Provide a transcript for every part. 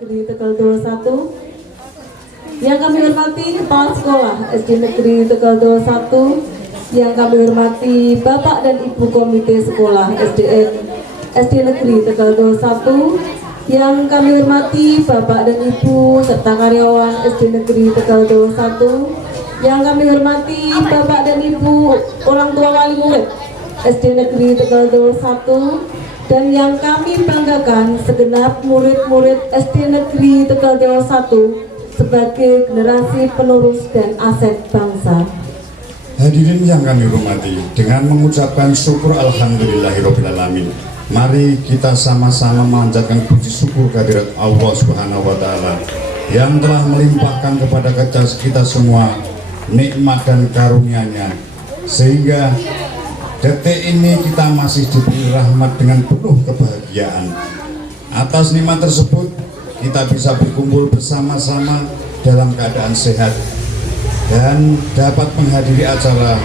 Negeri Tegal 21, yang kami hormati Kepala Sekolah SD Negeri Tegal 21, yang kami hormati Bapak dan Ibu Komite Sekolah SD Negeri Tegal 21, yang kami hormati Bapak dan Ibu serta karyawan SD Negeri Tegal 21, yang kami hormati Bapak dan Ibu orang tua wali murid SD Negeri Tegal 21, dan yang kami banggakan segenap murid-murid SD Negeri Tegal 21 sebagai generasi penerus dan aset bangsa. Hadirin yang kami hormati, dengan mengucapkan syukur alhamdulillahirobbilalamin, mari kita sama-sama memanjatkan puji syukur kehadirat Allah Subhanahu wa Ta'ala yang telah melimpahkan kepada kita semua nikmat dan karunia-Nya, sehingga detik ini kita masih diberi rahmat dengan penuh kebahagiaan. Atas nikmat tersebut kita bisa berkumpul bersama-sama dalam keadaan sehat dan dapat menghadiri acara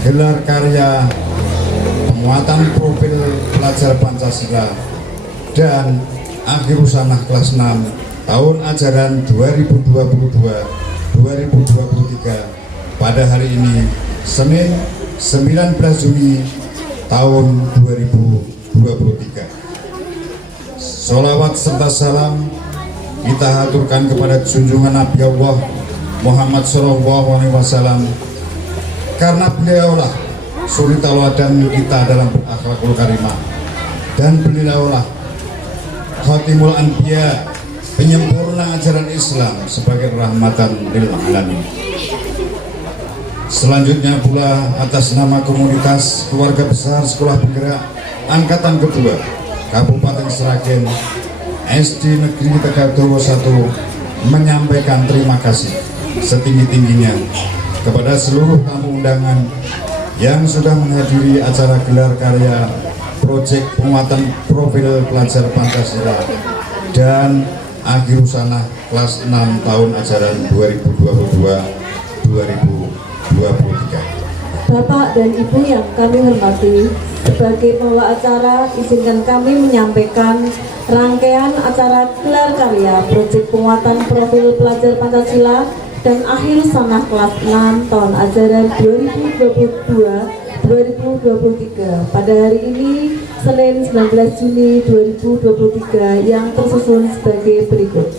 gelar karya penguatan profil pelajar Pancasila dan akhir usanah kelas 6 tahun ajaran 2022-2023 pada hari ini, Senin 19 Juni tahun 2023. Sholawat serta salam kita haturkan kepada junjungan Nabi Allah Muhammad Sallallahu Alaihi Wasallam, karena beliaulah suri tauladan kita dalam berakhlakul karimah, dan beliaulah Khatimul Anbiya, penyempurna ajaran Islam sebagai rahmatan lil alamin. Selanjutnya pula atas nama komunitas keluarga besar Sekolah Penggerak Angkatan Kedua Kabupaten Sragen SD Negeri Tegal 21 menyampaikan terima kasih setinggi-tingginya kepada seluruh tamu undangan yang sudah menghadiri acara gelar karya proyek penguatan profil pelajar Pancasila dan akhir usanah kelas 6 tahun ajaran 2022-2023. Bapak dan Ibu yang kami hormati, sebagai pembawa acara, izinkan kami menyampaikan rangkaian acara gelar karya proyek penguatan profil pelajar Pancasila dan akhir usanah kelas 6 tahun ajaran 2022-2023 pada hari ini, Senin 19 Juni 2023, yang tersusun sebagai berikut.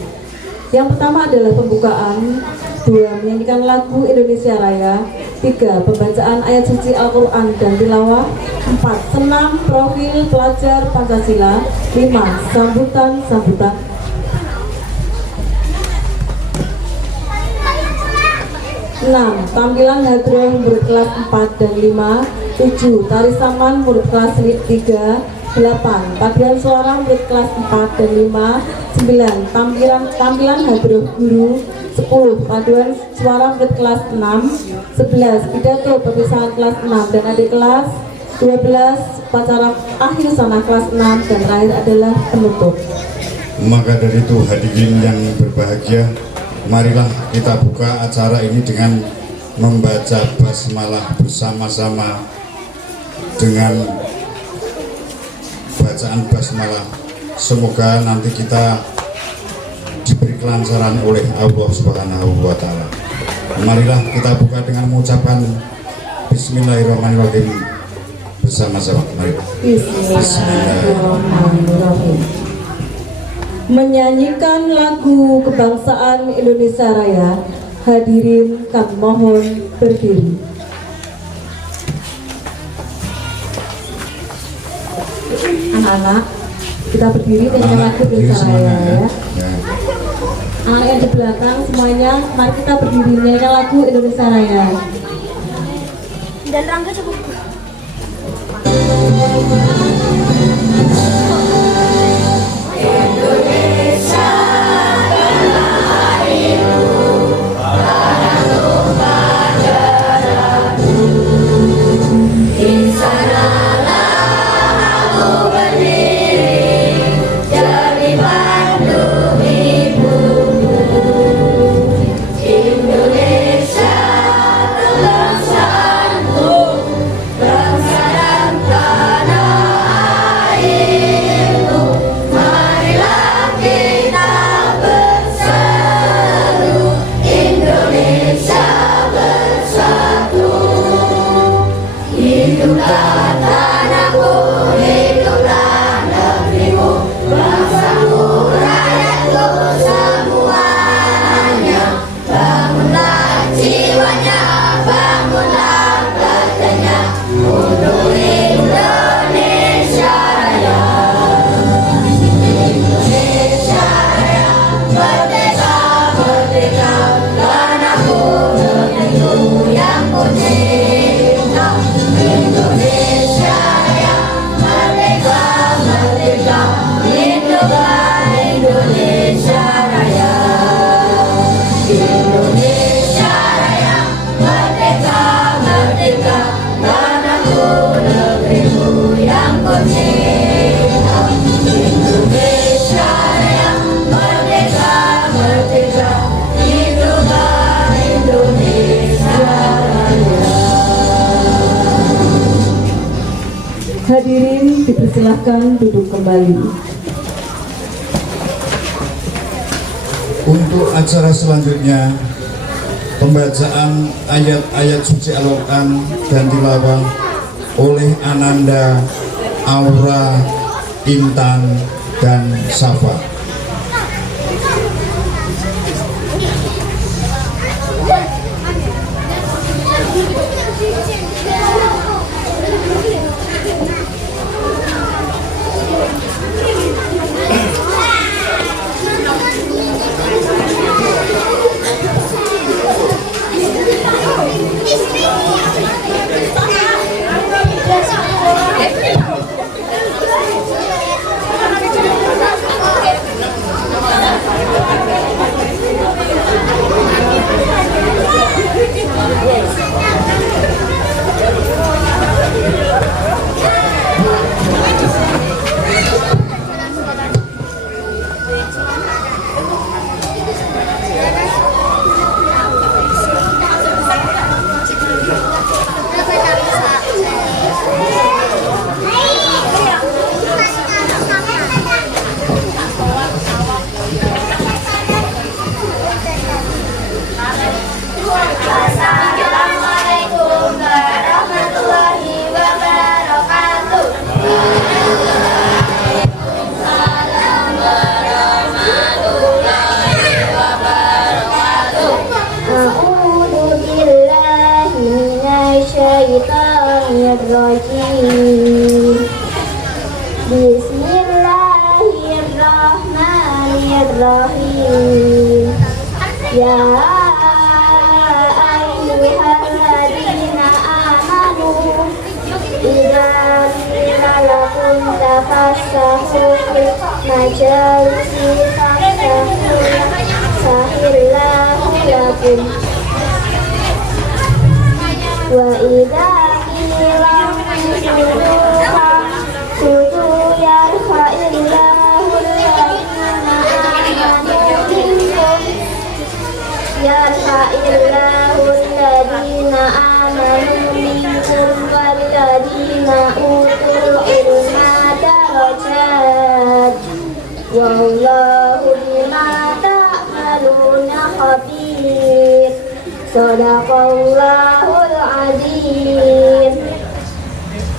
Yang pertama adalah pembukaan, 2. Menyanyikan lagu Indonesia Raya, 3. Pembacaan ayat suci Al-Quran dan tilawah, 4. Senam profil pelajar Pancasila, 5. Sambutan 6. Tampilan hadroh murid kelas 4 dan 5. 7. Tari saman murid kelas 3. 8. Paduan suara murid kelas 4 dan 5. 9. Tampilan hadroh guru. 10. Paduan suara murid kelas 6. 11. Pidato perpisahan kelas 6 dan adik kelas. 12. Upacara akhir usanah kelas 6, dan terakhir adalah penutup. Maka dari itu hadirin yang berbahagia, marilah kita buka acara ini dengan membaca basmalah bersama-sama dengan bacaan basmalah. Semoga nanti kita diberi kelancaran oleh Allah Subhanahu wa Ta'ala. Marilah kita buka dengan mengucapkan Bismillahirrahmanirrahim bersama-sama. Mari. Bismillahirrahmanirrahim. Menyanyikan lagu kebangsaan Indonesia Raya, hadirin kami mohon berdiri. Anak-anak, kita berdiri dengan lagu Indonesia Raya ya. Anak yang di belakang semuanya, mari kita berdiri nyanyikan lagu Indonesia Raya. Dan Rangga coba. Bangsa dan tanah hadirin dipersilahkan duduk kembali. Untuk acara selanjutnya, pembacaan ayat-ayat suci Al-Quran dan tilawah oleh Ananda, Aura, Intan, dan Safa. Assalamualaikum warahmatullahi wabarakatuh. A'udzu billahi minasyaitonir rajim. Bismillahirrahmanirrahim. Ya ayyuhalladzina amanu idza qila lakum tafassahu fil majalisi fafsahu sahillahu lakum wa idza qila sudu yarfa'illahu alladhina amanu minkum yarfa'illahu alladhina amanu minkum walladhina utul ilma darajat wallahu bima ta'maluna khabir. Shadaqallahul azim.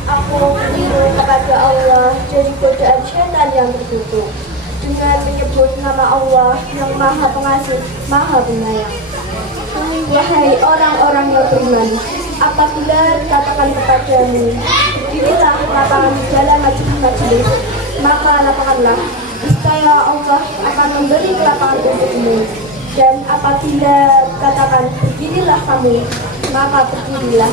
Aku berlindung kepada Allah dari godaan syaitan yang terkutuk dengan menyebut nama Allah yang Maha Pengasih, Maha Penyayang. Wahai orang-orang yang beriman, apabila dikatakan kepadamu, inilah lapangan jalan majelis, maka lapanganlah. Niscaya Allah akan memberi lapangan untukmu. Dan apabila dikatakan beginilah kamu, maka berdirilah.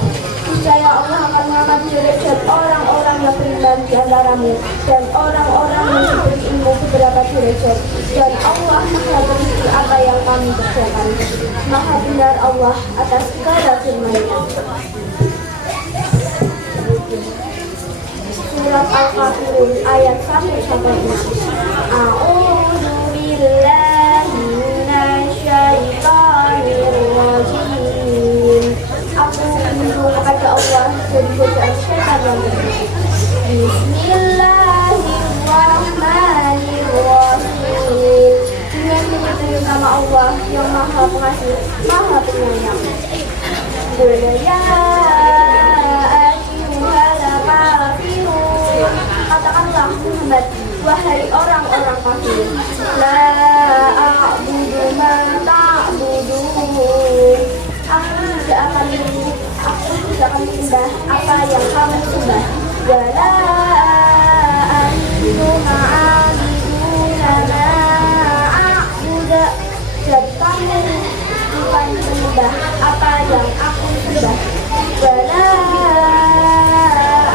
Niscaya Allah akan mengangkat derajat orang-orang yang beriman di antaramu dan orang-orang yang diberi ilmu beberapa derajat. Dan Allah Maha teliti apa yang kami kerjakan. Maha benar Allah atas segala firman-Nya. Surat Al-Kafirun ayat 1-6. A'udzu billahi minasyaitonir rajim. Aku berlindung kepada Allah dari godaan syaitan yang terkutuk. Bismillahirrahmanirrahim. Dengan menyebut nama Allah yang Maha Pengasih, Maha Penyayang. Ya ayyuhal kafirun. Katakanlah Muhammad, wahai orang-orang kafir. La a'budu ma ta'budun. Aku tidak akan menyembah apa yang kamu sembah. Wala antum a'abiduna ma a'budu. Dan kamu bukan menyembah apa yang aku sembah. Wala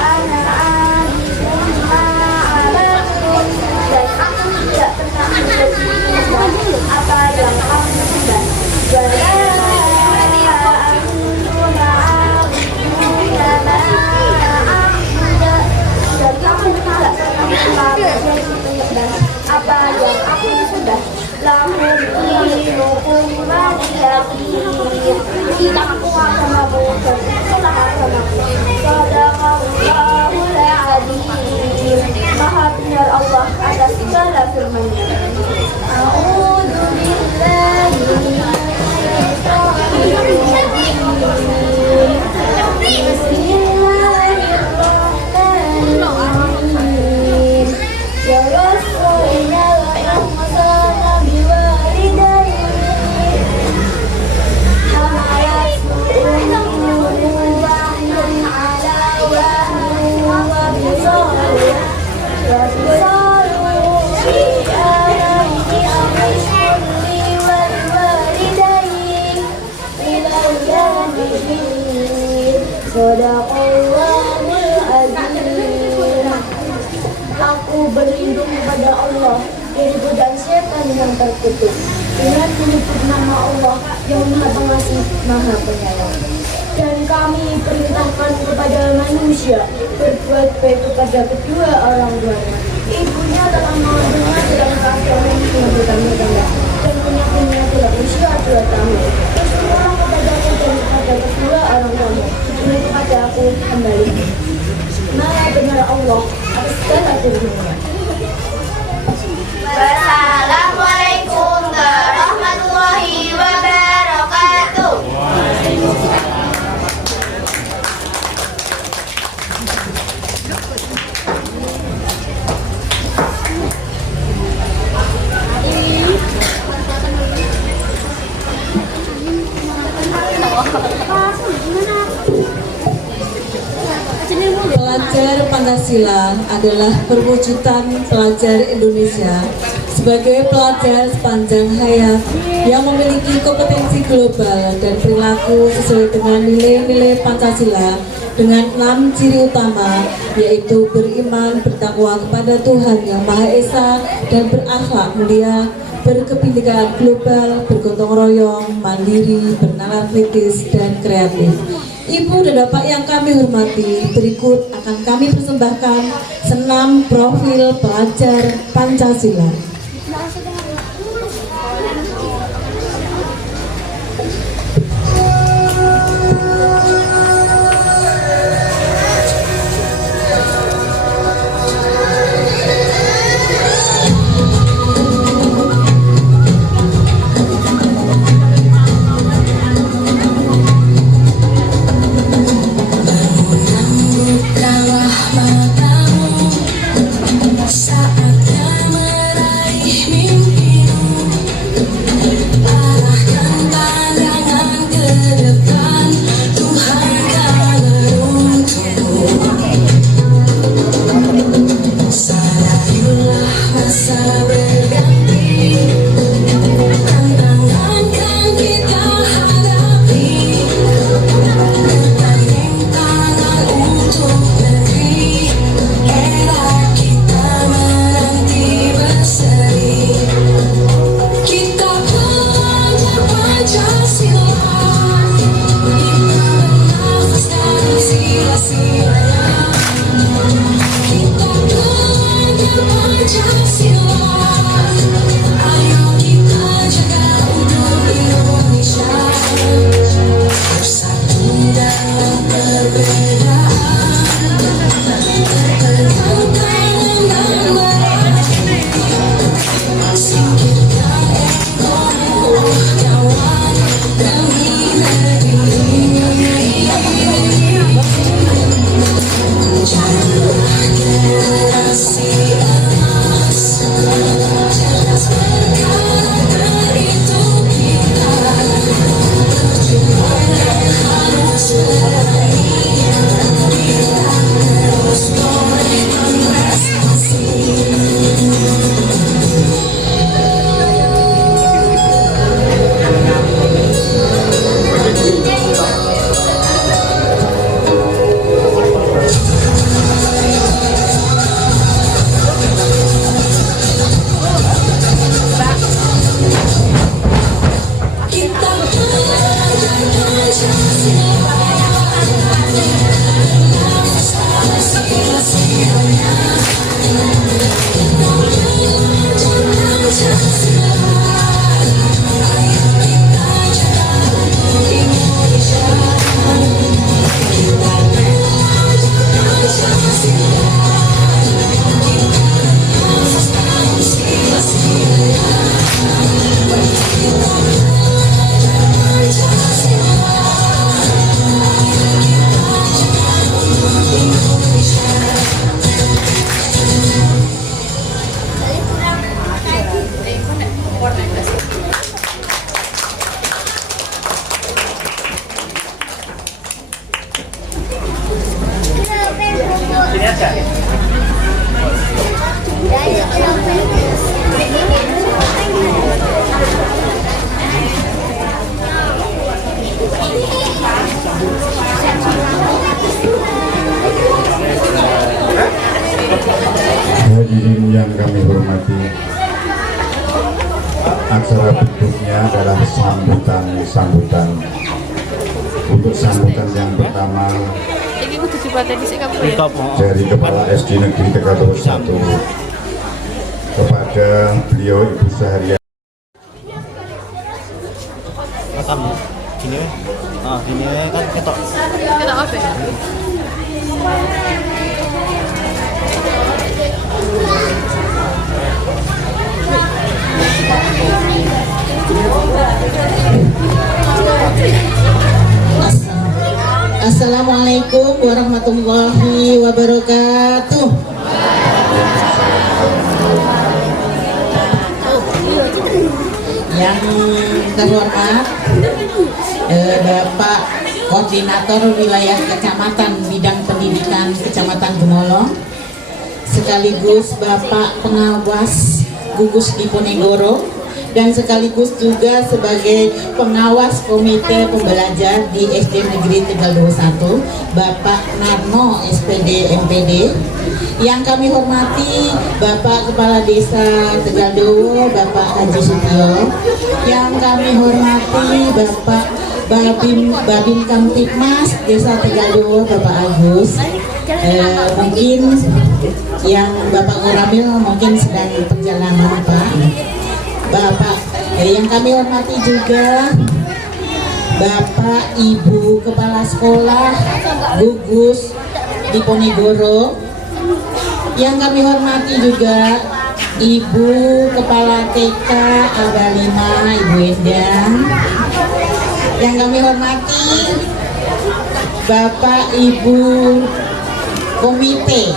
ana a'abidun ma a'badun. Dan aku tidak pernah menyembah apa yang kamu sembah. Wala apa yang aku sudah lahir dinukum waliyadin. Kita aku agamamu dan itulah agamaku. Shadaqallahul azim. Allah atas segala firman-Nya. A'udzu billahi minasyaitonir rajim. Bismillahirrahmanirrahim. Ya Rasulina wa ihsana biwalidayni. Hamalatu ummuhu wahnan ala wahnin wa bisaluhu fi amaini amishkur li wal walidayni ilal jannah. Sadaqallahul azim. Aku berlindung kepada Allah dari godaan setan yang terkutuk dengan menyebut nama Allah yang Maha Pengasih, Maha Penyayang. Dan kami perintahkan kepada manusia berbuat baik kepada kedua orang tuanya. Ibunya telah mengandungnya dalam keadaan yang bertanda-tanda dan punya dalam usia 2 tahun. Bersyukurlah kepadaku dan kepada kedua orang tuanya, dan kepada aku kembali. Maha benar Allah atas segala firman-Nya. Wassalamualaikum warahmatullahi wabarakatuh. Pelajar Pancasila adalah perwujudan pelajar Indonesia sebagai pelajar sepanjang hayat yang memiliki kompetensi global dan perilaku sesuai dengan nilai-nilai Pancasila dengan 6 ciri utama, yaitu beriman, bertakwa kepada Tuhan Yang Maha Esa, dan berakhlak mulia, berkebinekaan global, bergotong royong, mandiri, bernalar kritis, dan kreatif. Ibu dan Bapak yang kami hormati, berikut akan kami persembahkan senam profil pelajar Pancasila. Saatnya meraih acara berikutnya adalah sambutan. Untuk sambutan yang pertama dari Kepala SD Negeri Tegal 1 kepada beliau Ibu Sahariah. Gini kan ketok apa? Assalamualaikum warahmatullahi wabarakatuh. Yang terhormat Bapak Koordinator Wilayah Kecamatan Bidang Pendidikan Kecamatan Gemolong, sekaligus Bapak Pengawas Gugus Diponegoro, dan sekaligus juga sebagai pengawas komite pembelajar di SD Negeri Tegal 21, Bapak Narno SPD MPD. Yang kami hormati Bapak Kepala Desa Tegal Dowo, Bapak Haji Sutio. Yang kami hormati Bapak Babin Kamtipmas Desa Tegal Dowo, Bapak Agus. Mungkin yang Bapak Nguramil mungkin sedang perjalanan Bapak, yang kami hormati juga Bapak Ibu Kepala Sekolah Gugus Diponegoro. Yang kami hormati juga Ibu Kepala TK Aba 5 Ibu Endang. Yang kami hormati Bapak Ibu Komite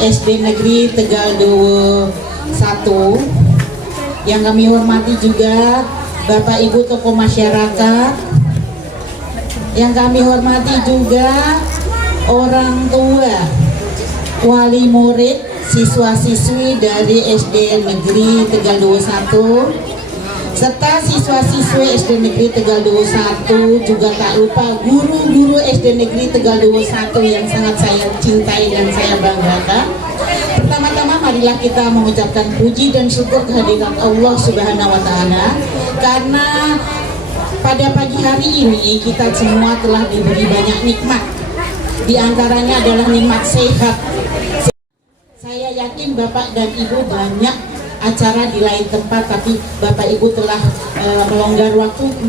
SD Negeri Tegal Dowo 1. Yang kami hormati juga Bapak Ibu tokoh masyarakat. Yang kami hormati juga orang tua, wali murid, siswa-siswi dari SD Negeri Tegal Dowo 1, serta siswa-siswi SD Negeri Tegal Dowo 1, juga tak lupa guru-guru SD Negeri Tegal Dowo 1 yang sangat saya cintai dan saya banggakan. Pertama-tama marilah kita mengucapkan puji dan syukur kehadiran Allah Subhanahu wa Ta'ala, karena pada pagi hari ini kita semua telah diberi banyak nikmat. Di antaranya adalah nikmat sehat. Saya yakin Bapak dan Ibu banyak acara di lain tempat, tapi Bapak Ibu telah melonggar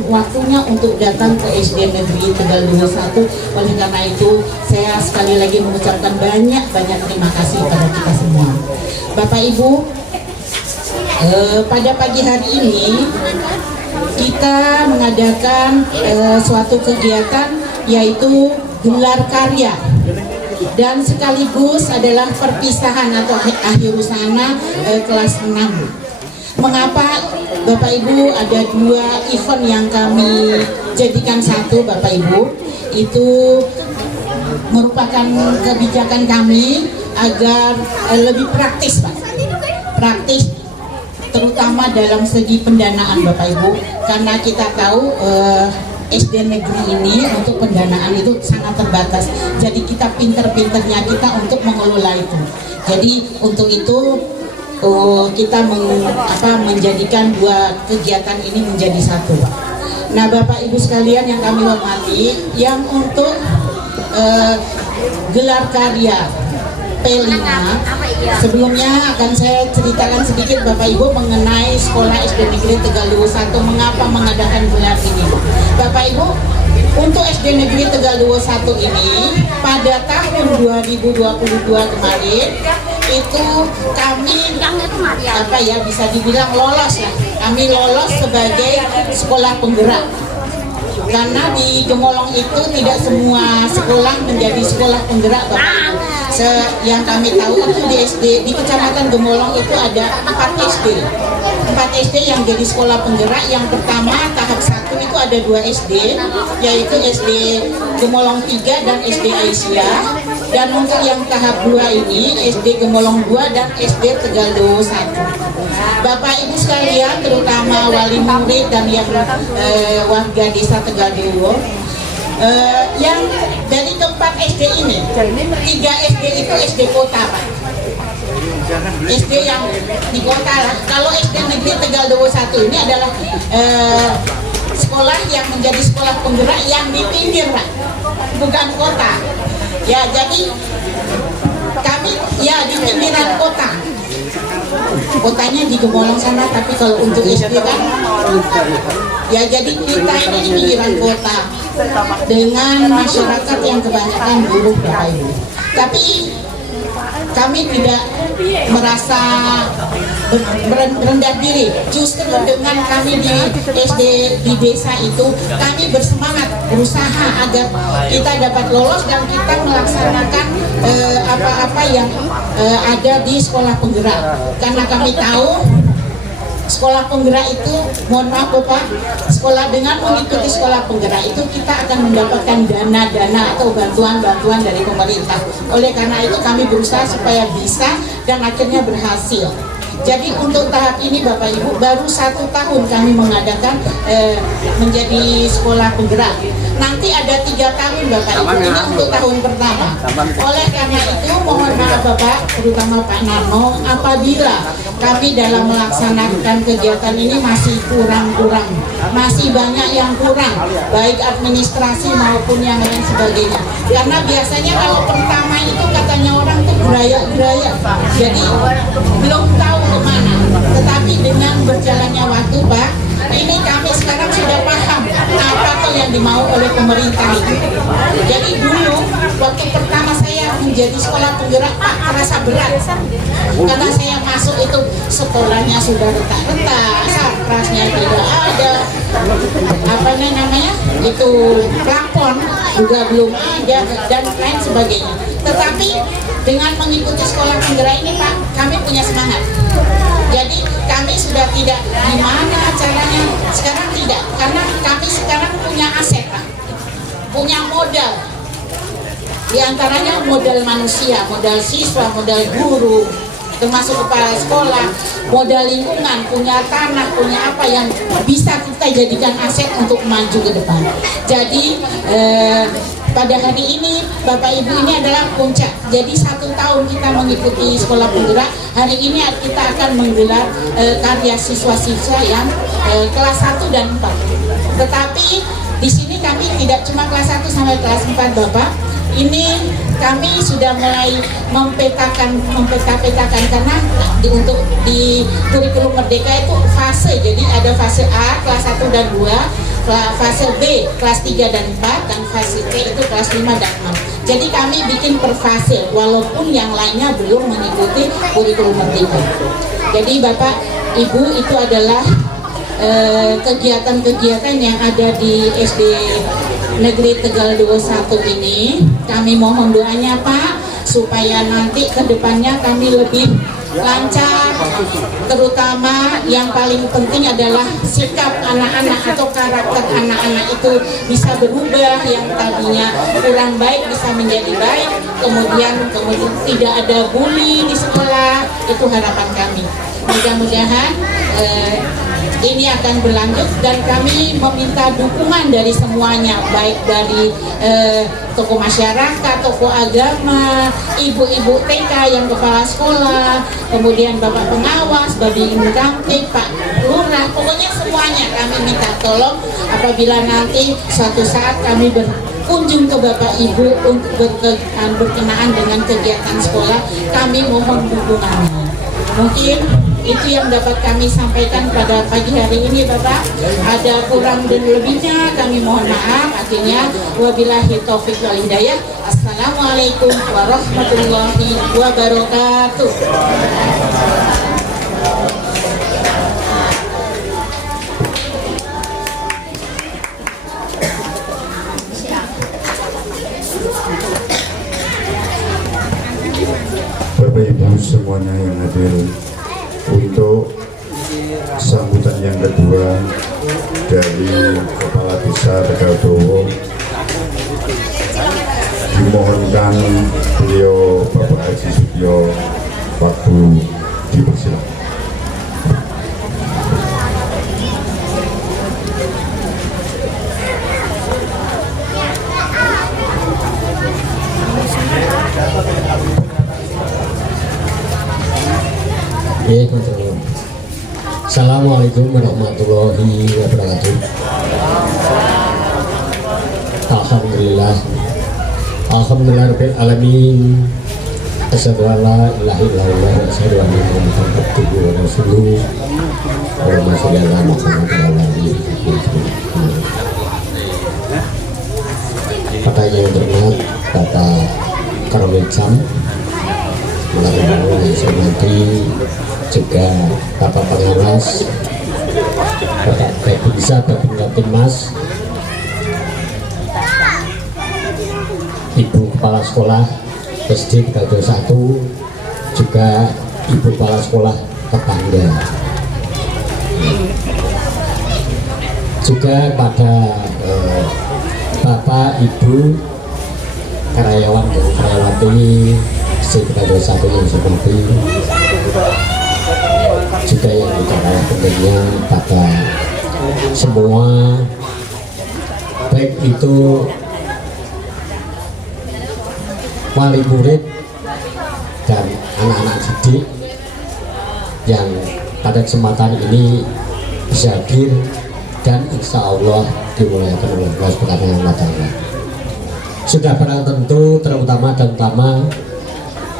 waktunya untuk datang ke SD Negeri Tegal Dowo 1. Oleh karena itu saya sekali lagi mengucapkan banyak terima kasih kepada kita semua. Bapak Ibu, pada pagi hari ini kita mengadakan suatu kegiatan, yaitu gelar karya, dan sekaligus adalah perpisahan atau akhir usana kelas 6. Mengapa Bapak Ibu ada dua event yang kami jadikan satu, Bapak Ibu? Itu merupakan kebijakan kami agar lebih praktis, Pak. Praktis terutama dalam segi pendanaan, Bapak Ibu, karena kita tahu SD negeri ini untuk pendanaan itu sangat terbatas. Jadi kita pinter-pinternya kita untuk mengelola itu. Jadi untuk itu kita menjadikan dua kegiatan ini menjadi satu, Pak. Nah, Bapak Ibu sekalian yang kami hormati, yang untuk gelar karya P5, sebelumnya akan saya ceritakan sedikit Bapak Ibu mengenai sekolah SD Negeri Tegal Dowo 1 mengapa mengadakan gelar ini. Bapak Ibu, untuk SD Negeri Tegal Dowo 1 ini pada tahun 2022 kemarin itu kami bisa dibilang lolos lah. Kami lolos sebagai sekolah penggerak. Karena di Gemolong itu tidak semua sekolah menjadi sekolah penggerak, Bapak. Yang kami tahu itu di Kecamatan Gemolong itu ada 4 SD. 4 SD yang jadi sekolah penggerak. Yang pertama tahap 1 itu ada 2 SD, yaitu SD Gemolong 3 dan SD Aisyah. Dan untuk yang tahap 2 ini SD Gemolong 2 dan SD Tegal Dowo 1. Bapak Ibu sekalian, terutama wali murid dan yang warga desa Tegal Dowo, yang dari keempat SD ini, 3 SD itu SD kota, Pak. SD yang di kota. Kalau SD Negeri Tegal Dowo 1 ini adalah sekolah yang menjadi sekolah penggerak yang di pinggir, Pak, bukan kota. Ya, jadi kami ya di pinggiran kota. Kotanya di Gemolong sana, tapi kalau untuk SD kan ya jadi kita ini di pinggiran kota dengan masyarakat yang kebanyakan buruh, Bapak Ibu. Tapi kami tidak merasa rendah diri. Justru dengan kami di SD di desa itu, kami bersemangat berusaha agar kita dapat lolos dan kita melaksanakan apa-apa yang ada di sekolah penggerak. Karena kami tahu sekolah penggerak itu, mohon maaf Bapak, sekolah dengan mengikuti sekolah penggerak itu kita akan mendapatkan dana-dana atau bantuan-bantuan dari pemerintah. Oleh karena itu kami berusaha supaya bisa dan akhirnya berhasil. Jadi untuk tahap ini Bapak Ibu baru 1 tahun kami mengadakan menjadi sekolah penggerak. Nanti ada 3 tahun Bapak Ibu, ini untuk tahun pertama. Oleh karena itu mohon maaf Bapak, terutama Pak Narno, apabila kami dalam melaksanakan kegiatan ini masih kurang-kurang, masih banyak yang kurang, baik administrasi maupun yang lain sebagainya. Karena biasanya kalau pertama itu katanya orang tuh geraya-geraya, jadi belum tahu kemana. Tetapi dengan berjalannya waktu Pak, ini kami sekarang sudah paham apa yang dimau oleh pemerintah itu. Jadi dulu waktu pertama saya menjadi sekolah penggerak Pak, terasa berat karena saya masuk itu sekolahnya sudah retak-retak, saprasnya tidak ada, apa namanya itu plafon juga belum ada dan lain sebagainya. Tetapi dengan mengikuti sekolah penggerak ini Pak, kami punya semangat. Jadi kami sudah tidak gimana caranya, sekarang tidak, karena kami sekarang punya aset Pak, punya modal. Di antaranya modal manusia, modal siswa, modal guru, termasuk kepala sekolah, modal lingkungan, punya tanah, punya apa yang bisa kita jadikan aset untuk maju ke depan. Jadi pada hari ini Bapak Ibu ini adalah puncak. Jadi 1 tahun kita mengikuti sekolah penggerak. Hari ini kita akan menggelar karya siswa-siswa yang kelas 1 dan 4. Tetapi di sini kami tidak cuma kelas 1 sampai kelas 4 Bapak. Ini kami sudah mulai mempetakan karena untuk di kurikulum Merdeka itu fase. Jadi ada fase A kelas 1 dan 2, fase B kelas 3 dan 4, dan fase C itu kelas 5 dan 6. Jadi kami bikin per fase walaupun yang lainnya belum mengikuti kurikulum Merdeka. Jadi Bapak Ibu, itu adalah kegiatan-kegiatan yang ada di SD Negeri Tegal Dowo 1 ini. Kami mohon doanya Pak, supaya nanti ke depannya kami lebih lancar, terutama yang paling penting adalah sikap anak-anak atau karakter anak-anak itu bisa berubah, yang tadinya kurang baik bisa menjadi baik, kemudian tidak ada bully di sekolah. Itu harapan kami. Mudah-mudahan ini akan berlanjut dan kami meminta dukungan dari semuanya, baik dari tokoh masyarakat, tokoh agama, ibu-ibu TK yang kepala sekolah, kemudian bapak pengawas, babi kamtip, Pak Lurah, pokoknya semuanya kami minta tolong apabila nanti suatu saat kami berkunjung ke Bapak Ibu untuk berkenaan dengan kegiatan sekolah, kami mohon dukungannya. Mungkin itu yang dapat kami sampaikan pada pagi hari ini Bapak. Ada kurang dan lebihnya kami mohon maaf. Akhirnya wabillahi taufiq wal hidayah. Assalamualaikum warahmatullahi wabarakatuh. Bapak Ibu semuanya yang hadir, untuk sambutan yang kedua dari Kepala Desa Tegal Dowo, dimohonkan beliau Bapak Haji Sutio waktu dipersilakan. Assalamualaikum warahmatullahi wabarakatuh. Alhamdulillah. Alhamdulillahirabbil alamin. Asyhadu an la ilaha illallah wa asyhadu anna Muhammadan abduhu wa rasuluh. Allahumma shalli ala Muhammad wa ala alihi wasallam. Bapak yang terhormat Bapak Karomil Jam, melalui Semantri, juga Bapak Pengawas, Bapak Babinsa, Babinsa Timnas, Ibu Kepala Sekolah SD Tegal 1, juga Ibu Kepala Sekolah tetangga, juga pada Bapak Ibu karyawan dan karyawati SD Tegal 1 yang seperti juga yang bicara tentunya pada semua, baik itu wali murid dan anak-anak didik yang pada kesempatan ini bisa hadir dan insya Allah dimuliakan oleh Allah Subhanahu wa Ta'ala. Sudah barang tentu terutama dan utama,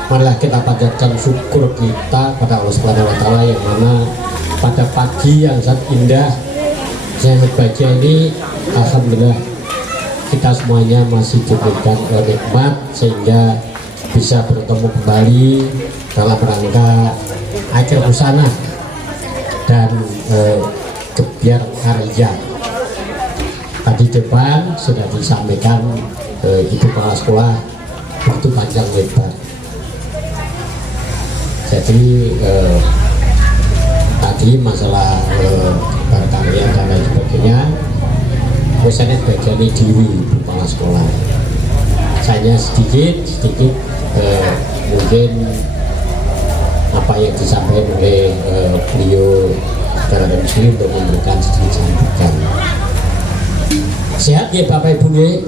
marilah kita panjatkan syukur kita pada Allah Subhanahu wa Ta'ala yang mana pada pagi yang sangat indah yang berbahagia ini, alhamdulillah kita semuanya masih diberikan nikmat sehingga bisa bertemu kembali dalam rangka akhir busana dan gebiar karya. Tadi depan sudah disampaikan Ibu Kepala Sekolah waktu panjang lebar. Jadi tadi masalah berkarya dan lain sebagainya, misalnya bagian diri Kepala Sekolah. Saya sedikit mungkin apa yang disampaikan oleh beliau dalam sini untuk memberikan sedikit sambutan. Sehat ya Bapak Ibu ya?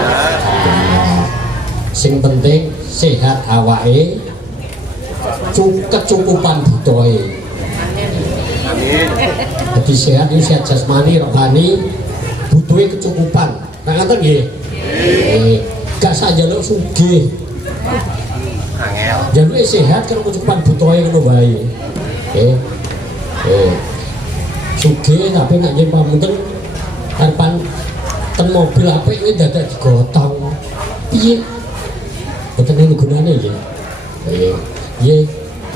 Alhamdulillah. Sing penting sehat awake, kecukupan butoe. Jadi sehat itu sehat jasmani, rohani, butuhnya kecukupan. Nah ngaten nggih. Gak sak njaluk sugih. Jaluk sehat karo kecukupan butuhnya ngono wae. Sugih tapi nek njen pamunten karepan ten mobil apik iki dadak digotong. Piye? Boten ono gunane ya. Nggih,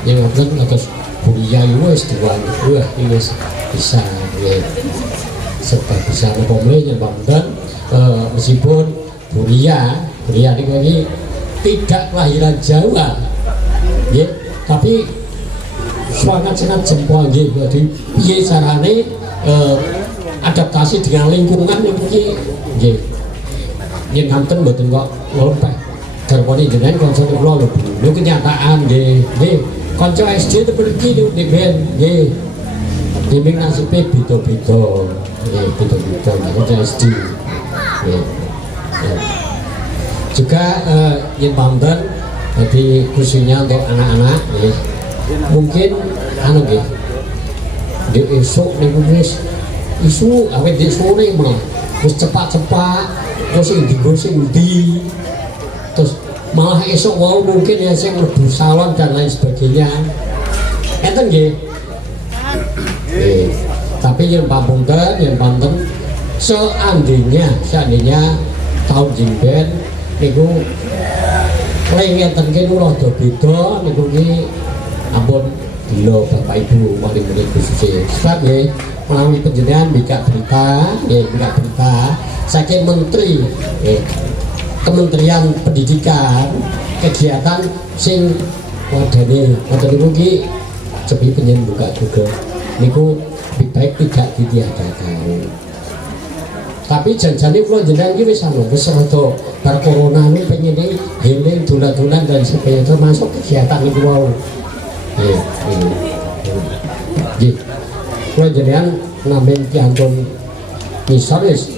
yang ngoten atas kuliah wis diwani. Wah, iki bisa ya. Serta bisa ngomongnya pamunten meskipun kuliah ini tidak kelahiran Jawa. Ya, tapi sangat jempol nggih. Jadi piye carane adaptasi dengan lingkungan iki nggih. Yen nganten mboten kok lompat. Garwane jenengan kanca kula lho. Lho kenyataan nggih. Nggih, kanca SD tepergi niku ben nggih. Dene nasibe beda-beda. Nggih, beda-beda kanca SD. Nggih. Juga yen pamunten jadi khususnya untuk anak-anak nggih. Mungkin anu nggih. Di esuk niku wis isu awet di sore mah wis cepat-cepat terus sing ndi terus malah esok mau mungkin ya sing mlebu salon dan lain sebagainya. Enten nggih. Tapi yang pamunten seandainya tahun jimben niku ngeten kene rada beda niku ki ampun lho Bapak Ibu wali murid khususnya. Sebab nggih melalui penjenengan bika berita saking Menteri Kementerian Pendidikan kegiatan sing wadane ngoten niku ki sepi penjen buka Google niku lebih baik tidak ditiadakan. Tapi janjane kula jenengan iki wis wis rada bar corona niku pengen healing dolan-dolan dan sebagainya termasuk kegiatan niku wau. Nggih. Kula jenengan namung kiantun misal wis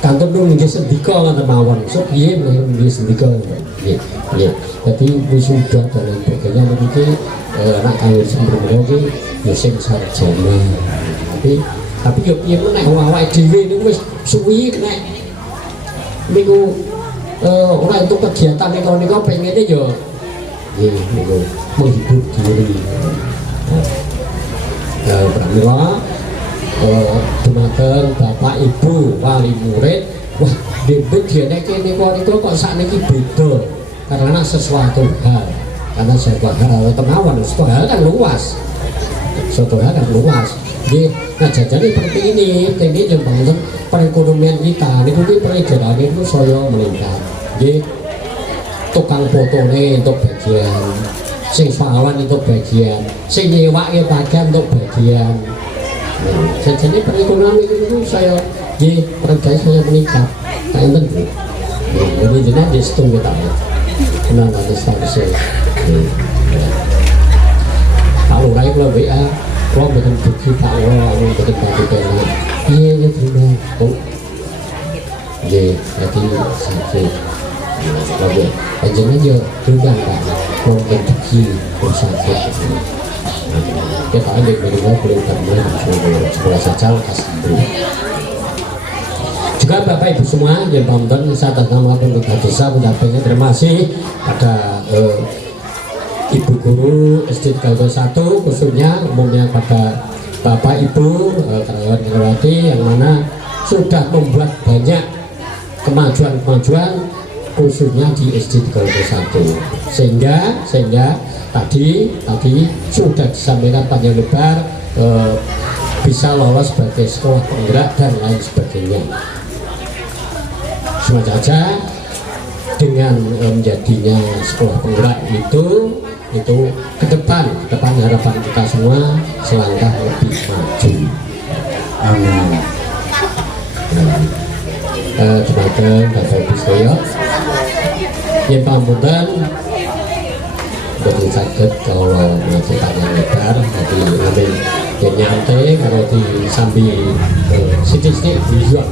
kantor dulu nggih sendika ngoten mawon. So piye nggih sendika. Nggih. Dadi wis sudah dan sebagainya niki nak kawin sembrono iki ya sing sarjana. Tapi yo piye meneh awake dhewe niku wis suwi nek niku ora untuk kegiatan niku pengene yo nggih niku menghibur diri. Pramila dumateng Bapak Ibu wali murid, wah debet dene kene niku kok sakniki beda karena sesuatu hal. Karena sesuatu hal tenawan, sesuatu hal kan luas. Sesuatu hal kan luas. Nah jadi seperti ini yang bangun perekonomian kita ini mungkin peredaran itu saya meningkat. Tukang fotone untuk bagian, sing sawan untuk bagian, sing nyewa bagian untuk bagian. Jadi perekonomian itu saya peredaran saya meningkat. Tak enten bu. Jadi jenak di situ kita. Kenapa ada statusnya? Kalau rakyat lo WA kalau betul bukti Pak Wong betul bagi kena iya terima jadi sakit lalu aja aja juga Pak kalau bukti sakit kita ada berdua boleh terima sekolah saja kasih juga Bapak Ibu semua yang nonton saya atas nama pemerintah desa menyampaikan terima kasih pada Ibu Guru SD 1 khususnya umumnya pada Bapak Ibu karyawan-karyawati yang mana sudah membuat banyak kemajuan-kemajuan khususnya di SD 1 sehingga tadi sudah disampaikan panjang lebar bisa lolos sebagai sekolah penggerak dan lain sebagainya. Cuma saja dengan menjadinya sekolah penggerak itu ke depan harapan kita semua selangkah lebih maju. Amin. Dumateng Bapak Ibu sedaya yen pamunten boten saged kawula ngaji panjang lebar dadi amin yen nyantai kalau disambi sithik-sithik biyen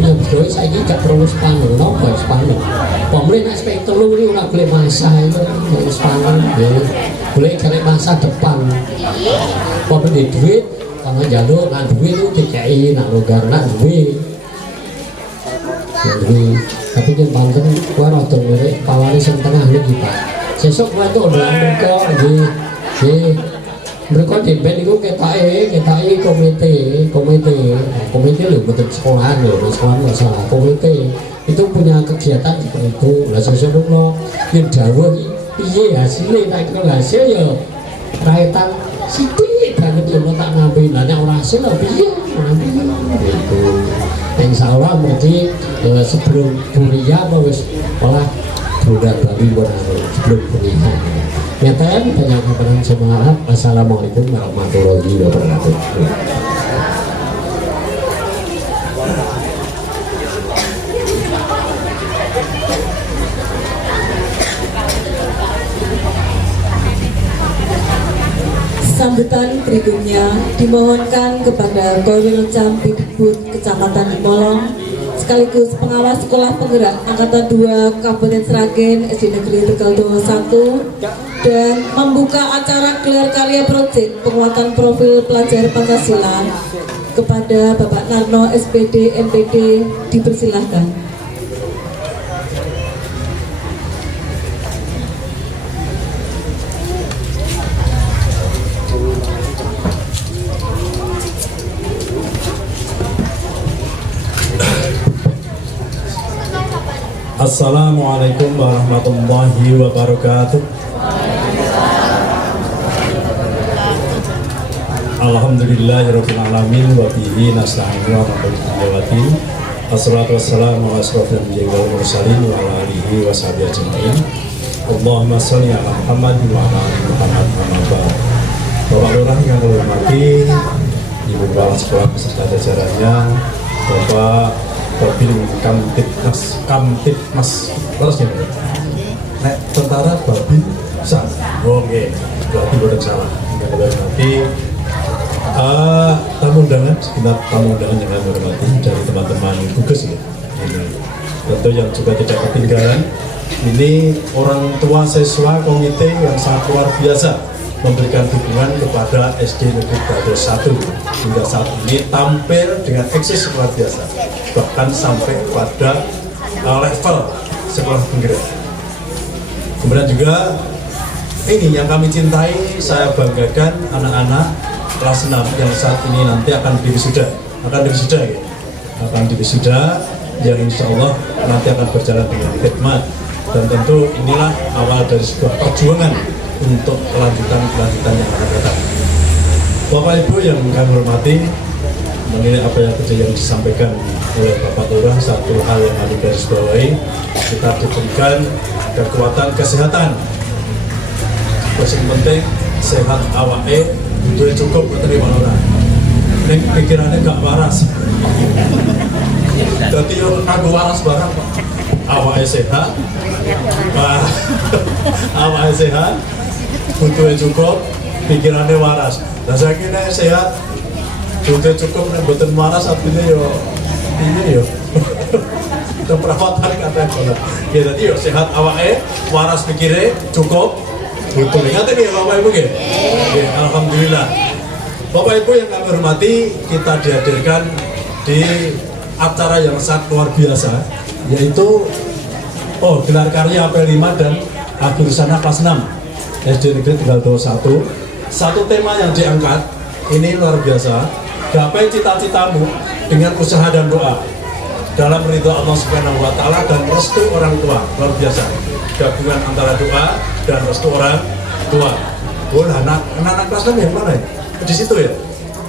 yang betul saya ini gak perlu sepaneng, nopo sepaneng. Pemerintah nek spek telu ini ora boleh masa itu sepaneng, boleh cari masa depan. Pemerintah duit, kalau jalur nak duit itu dikai, nak logar nak duit. Jadi, tapi yang Banten, gua nonton mereka pawani setengah lagi Pak. Sesok gua tuh udah mereka, mereka di band itu kita komite loh betul sekolahan masalah komite itu punya kegiatan seperti itu lah sesuatu loh yang jauh iya hasilnya tak kalau hasil ya raitan sidik banget yang tak ngambil nanya orang hasil lah iya itu insya Allah berarti sebelum kuliah malah bulan babi sebelum kuliah nyatakan banyak kebenaran semangat. Assalamualaikum warahmatullahi wabarakatuh. Sambutan berikutnya dimohonkan kepada Korwil Campidbud Kecamatan Dimolong sekaligus pengawas sekolah penggerak angkatan 2 Kabupaten Sragen SD Negeri Tegal 1 dan membuka acara gelar karya proyek penguatan profil pelajar Pancasila kepada Bapak Narno SPD MPD dipersilahkan. Assalamualaikum warahmatullahi wabarakatuh. Alhamdulillahirabbil alamin wa bihi nasta'inu wa nasta'in. Assalatu wassalamu ala asrofil anbiya'i wal mursalin wa ala alihi wa sahbihi ajma'in. Allahumma sholli ala Muhammad wa ala ali Muhammad kama barak. Bapak Lurah yang kami hormati, Ibu Kepala Sekolah beserta jajarannya, Bapak Babin Kamtibmas terus ya nek tentara Babin San oke berarti udah salah nanti tamu undangan sekitar tamu undangan yang kami hormati dari teman-teman gugus ya tentu yang juga tidak ketinggalan ini orang tua siswa komite yang sangat luar biasa memberikan dukungan kepada SD Negeri Tegaldo 1 hingga saat ini tampil dengan eksis luar biasa, bahkan sampai pada level sekolah pinggiran. Kemudian juga ini yang kami cintai, saya banggakan anak-anak kelas 6 yang saat ini nanti akan diwisuda yang insya Allah nanti akan berjalan dengan khidmat, dan tentu inilah awal dari sebuah perjuangan untuk kelanjutan yang akan datang. Bapak Ibu yang kami hormati, mengenai apa yang disampaikan oleh Bapak Lurah, satu hal yang kami garis bawahi, kita diberikan kekuatan kesehatan. Yang penting sehat awake, duwe cukup menerima orang. Nek pikirannya gak waras. Jadi yang kagak waras barang, awake sehat, awake sehat, butuhnya cukup, pikirannya waras. Nah saya kira sehat, butuhnya cukup, nek boten waras artinya yo ini yo. Itu perawatan katanya. Ya tadi yo sehat awake, waras pikirnya, cukup, butuh. Ingat ini ya Bapak Ibu ya. Ya, alhamdulillah. Bapak Ibu yang kami hormati, kita dihadirkan di acara yang sangat luar biasa, yaitu gelar karya apel 5 dan akhir sana kelas 6 SD Negeri Tegaldo 1. Satu tema yang diangkat ini luar biasa, gapai cita-citamu dengan usaha dan doa dalam ridho Allah Subhanahu wa Ta'ala dan restu orang tua. Luar biasa, gabungan antara doa dan restu orang tua. Anak-anak kelas 6 yang mana ya? Di situ ya?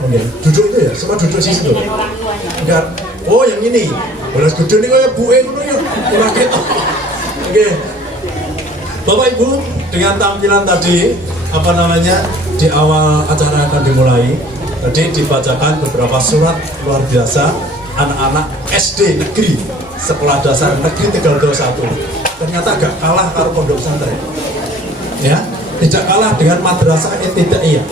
Oke, duduk itu ya? Semua duduk di situ? Enggak. Oh yang ini, belas gede ini kayak bueng ya, Oke, Bapak Ibu, dengan tampilan tadi di awal acara akan dimulai, tadi dibacakan beberapa surat luar biasa anak-anak SD Negeri Sekolah Dasar Negeri Tegaldo 1. Ternyata gak kalah karo pondok pesantren, ya, tidak kalah dengan madrasah ibtidaiyah,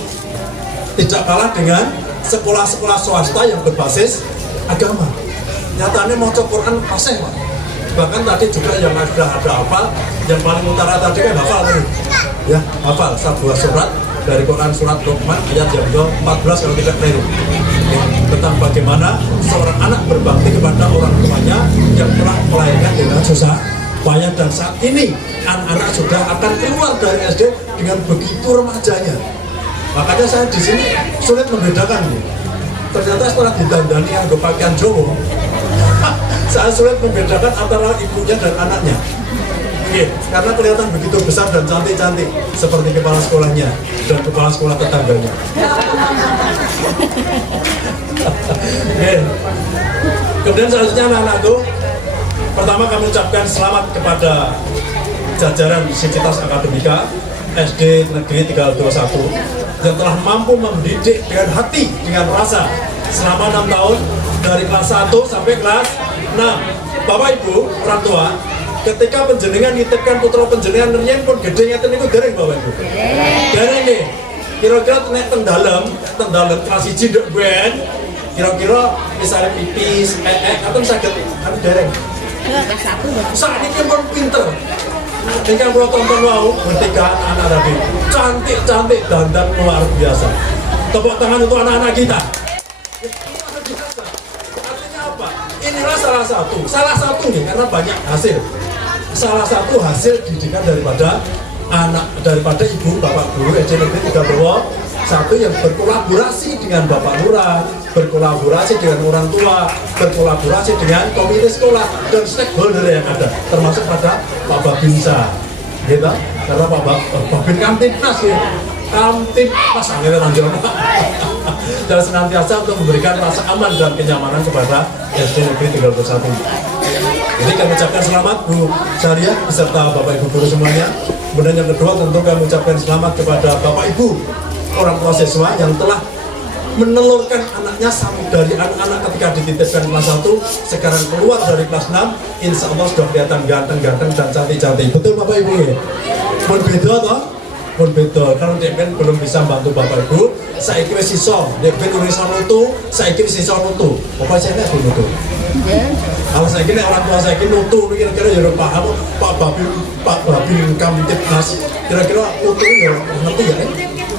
tidak kalah dengan sekolah-sekolah swasta yang berbasis agama. Nyatanya mau Quran fasih Pak. Bahkan tadi juga yang sudah ada hafal, yang paling utara tadi kan hafal tadi. Ya, hafal sebuah surat dari Quran, surat Luqman ayat yang ke-14 kalau tidak keliru. Tentang bagaimana seorang anak berbakti kepada orang tuanya yang telah melahirkan dengan susah payah, dan saat ini anak-anak sudah akan keluar dari SD dengan begitu remajanya. Makanya saya di sini sulit membedakan. Ternyata setelah didandani yang pakaian Jawa, saya sulit membedakan antara ibunya dan anaknya. Oke, karena kelihatan begitu besar dan cantik-cantik seperti kepala sekolahnya dan kepala sekolah tetangganya. Oke. Kemudian selanjutnya anak-anakku, pertama kami ucapkan selamat kepada jajaran Sivitas Akademika SD Negeri Tegaldo 1 yang telah mampu mendidik dengan hati, dengan rasa selama 6 tahun dari kelas 1 sampai kelas 6. Bapak Ibu, orang tua, ketika penjenengan nitipkan putra penjenengan riyen pun gede ngeten niku dereng Bapak Ibu. Dereng nggih. Kira-kira nek teng dalem kelas 1 ndek ben, kira-kira misalnya pipis, atau saged anu dereng. Kelas 1 sakniki pun pinter. Dengan kula tonton wau ketika anak tadi cantik-cantik dandan luar biasa. Tepuk tangan untuk anak-anak kita. Artinya apa? Inilah salah satu nih, karena banyak hasil. Salah satu hasil didikan daripada ibu bapak guru SD Negeri Tegaldo 1 yang berkolaborasi dengan Bapak Lurah, berkolaborasi dengan orang tua, berkolaborasi dengan komite sekolah dan stakeholder yang ada, termasuk pada Pak Babinsa, gitu. Karena Pak Babin Kamtipnas ya, Kamtipnas akhirnya lanjut dan senantiasa untuk memberikan rasa aman dan kenyamanan kepada SD Negeri Tegaldo 1. Jadi kami ucapkan selamat Bu Syariah beserta Bapak Ibu guru semuanya. Kemudian yang kedua tentu kami ucapkan selamat kepada Bapak Ibu orang tua siswa yang telah menelurkan anaknya sampai dari anak-anak ketika dititipkan kelas 1 sekarang keluar dari kelas 6, insya Allah sudah kelihatan ganteng-ganteng dan cantik-cantik. Betul Bapak Ibu ya? Pun beda toh? Pun beda. Kalau dia belum bisa bantu Bapak Ibu, saya kira siswa, dia belum bisa nutu, saya kira siswa nutu. Bapak saya nggak nutu. Kalau saya kira orang tua saya kira nutu, kira-kira ya udah paham. Pak Pak Babin Kamtibnas, kira-kira Tutu ya ngerti ya?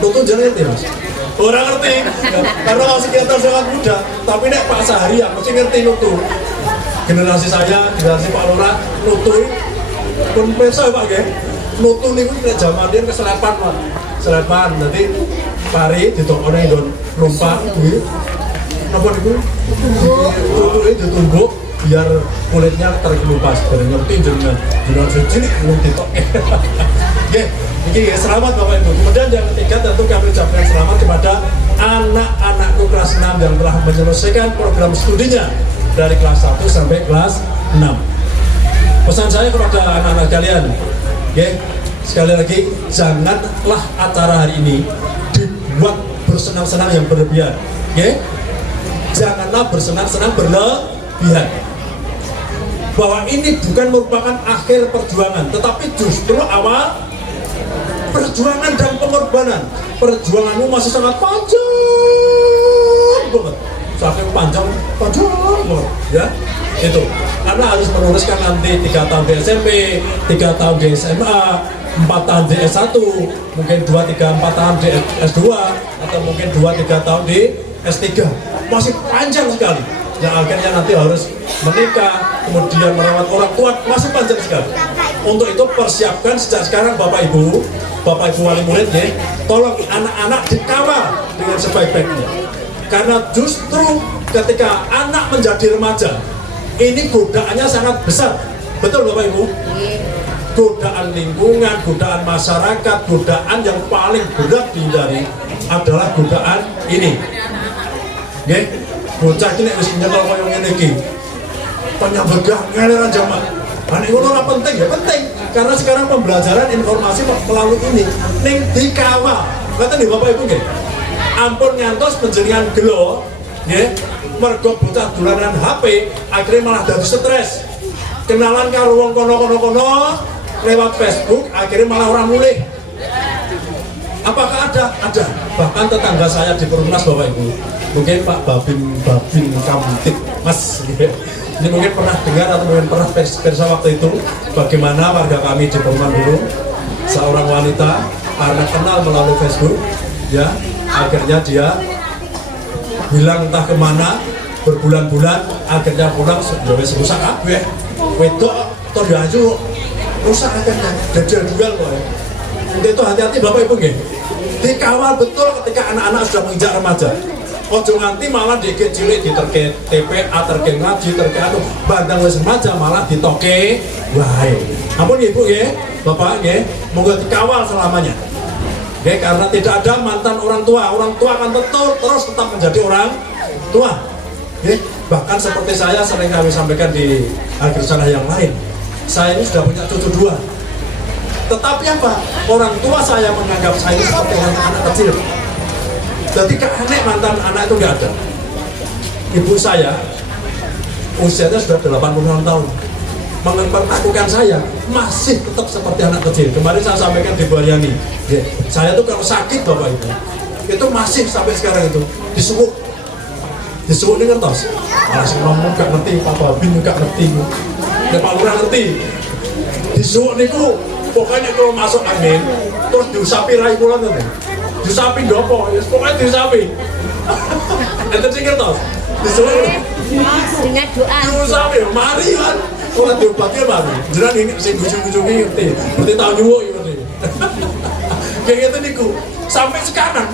Tutu jangan ngerti Mas? Orang ngerti, ya, karena masih kelihatan sangat muda. Tapi nek Pak Sahari ya mesti ngerti Tutu. Generasi saya, generasi Pak Lurah, Tutu pun peso ya Pak ya. Tutu niku nek jaman dia keselepan Pak. Selepan, nanti pari ditokone nggon numpang kuwi. Napa niku? Tutuke ditumbuk biar kulitnya terkelupas. Dan ngerti jenengan, jenengan cilik belum ditok. Oke, ini selamat Bapak Ibu. Kemudian yang ketiga tentu kami ucapkan selamat kepada anak-anakku kelas 6 yang telah menyelesaikan program studinya dari kelas 1 sampai kelas 6. Pesan saya kepada anak-anak kalian, oke, sekali lagi janganlah acara hari ini dibuat bersenang-senang yang berlebihan, oke? Janganlah bersenang-senang berlebihan. Bahwa ini bukan merupakan akhir perjuangan, tetapi justru awal perjuangan dan pengorbanan. Perjuanganmu masih sangat panjang banget, sampai panjang banget, ya. Itu karena harus menuliskan nanti 3 tahun di SMP, 3 tahun di SMA, 4 tahun di S1, mungkin 2, 3, 4 tahun di S2, atau mungkin 2, 3 tahun di S3. Masih panjang sekali. Yang akhirnya nanti harus menikah, kemudian merawat orang tua, masih panjang sekali. Untuk itu persiapkan sejak sekarang Bapak Ibu wali murid ya, tolong anak-anak dikawal dengan sebaik-baiknya. Karena justru ketika anak menjadi remaja, ini godaannya sangat besar. Betul Bapak Ibu? Godaan lingkungan, godaan masyarakat, godaan yang paling berat dihindari adalah godaan ini. Nggih, bocah iki nek wis nyekel koyo ngene iki. Penyambegah ngeleran jamaah. Nah, ini ora penting ya, penting. Karena sekarang pembelajaran informasi melalui ini ning dikawal. Kata nih Bapak Ibu nggih. Ampun ngantos penjenengan gelo, nggih, mergo bocah dolanan HP, akhirnya malah dadi stres. Kenalan karo wong kono-kono lewat Facebook, akhirnya malah orang mulih. Apakah ada? Ada. Bahkan tetangga saya di Perumnas Bapak Ibu, mungkin Pak Babin Kamtib Mas, ini mungkin pernah dengar atau mungkin pernah persa waktu itu bagaimana warga kami di Perumahan Burung, seorang wanita karena kenal melalui Facebook, ya akhirnya dia hilang entah kemana berbulan-bulan, akhirnya pulang sudah rusak kabeh, wedok atau diaju rusak akhirnya jual kok ya. Untuk itu hati-hati Bapak Ibu nggih. Dikawal betul ketika anak-anak sudah menginjak remaja. Ojo nganti malah dikit cilik diterke TPA, terke ngaji, terke anu, bandang wis remaja malah ditoke wae. Ampun Ibu nggih, Bapak nggih, monggo dikawal selamanya. Nggih, karena tidak ada mantan orang tua. Orang tua akan terus tetap menjadi orang tua. Nggih, bahkan seperti saya sering kami sampaikan di akhir sana yang lain. Saya ini sudah punya cucu 2. Tetapi apa? Orang tua saya menganggap saya ini seperti anak kecil. Jadi aneh mantan anak itu nggak ada. Ibu saya usianya sudah 86 tahun. Memperlakukan saya masih tetap seperti anak kecil. Kemarin saya sampaikan di Baryani. Saya tuh kalau sakit Bapak Ibu, itu masih sampai sekarang itu disuwuk. Disuwuk ini ngertos. Alas ngomong gak ngerti, Pak Babin gak ngerti. Pak Lurah ngerti. Disuwuk niku pokoknya kalau masuk angin terus diusapi rai kula ngoten. Diusapi ndopo? Ya pokoknya diusapi. Enten sing ngertos. Disuwuk dengan doa. Diusapi mari kan. Ora diobati mari. Jenengan ini sing gucu-gucu ngerti. Berarti tahu nyuwuk ngerti. Kayak gitu niku. Sampai sekarang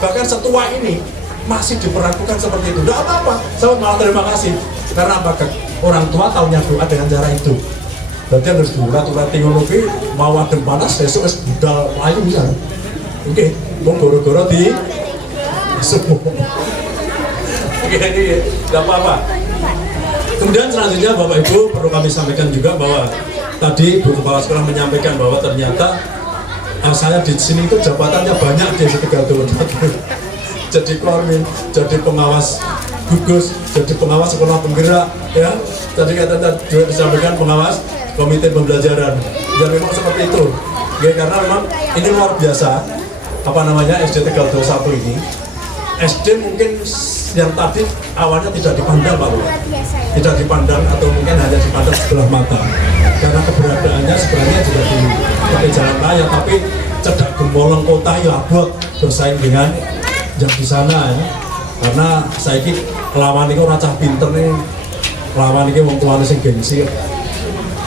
bahkan setua ini masih diperlakukan seperti itu. Tidak apa-apa. Saya malah terima kasih. Karena apa? Orang tua tahunya doa dengan cara itu. Berarti harus diurat-urati ngono kuwi mau adem panas besok wis budal layu bisa. Oke, mau goro-goro di semua. Oke, ini enggak apa-apa. Kemudian selanjutnya Bapak Ibu perlu kami sampaikan juga bahwa tadi Bu Kepala Sekolah menyampaikan bahwa ternyata saya di sini itu jabatannya banyak di Tegal Dawa. Jadi kormin, jadi pengawas gugus, jadi pengawas sekolah penggerak, ya. Tadi kata juga disampaikan pengawas komite pembelajaran. Dan memang seperti itu. Ya, karena memang ini luar biasa. Apa namanya SD Tegal Dawa 1 ini. SD mungkin yang tadi awalnya tidak dipandang Pak Lurah, tidak dipandang atau mungkin hanya dipandang sebelah mata karena keberadaannya sebenarnya juga di tepi jalan raya, tapi cedak gembolong kota ya abot bersaing dengan yang di sana ya. Karena saya ini lawan ini orang cah pinter nih, lawan ini wong tuane sing gengsi.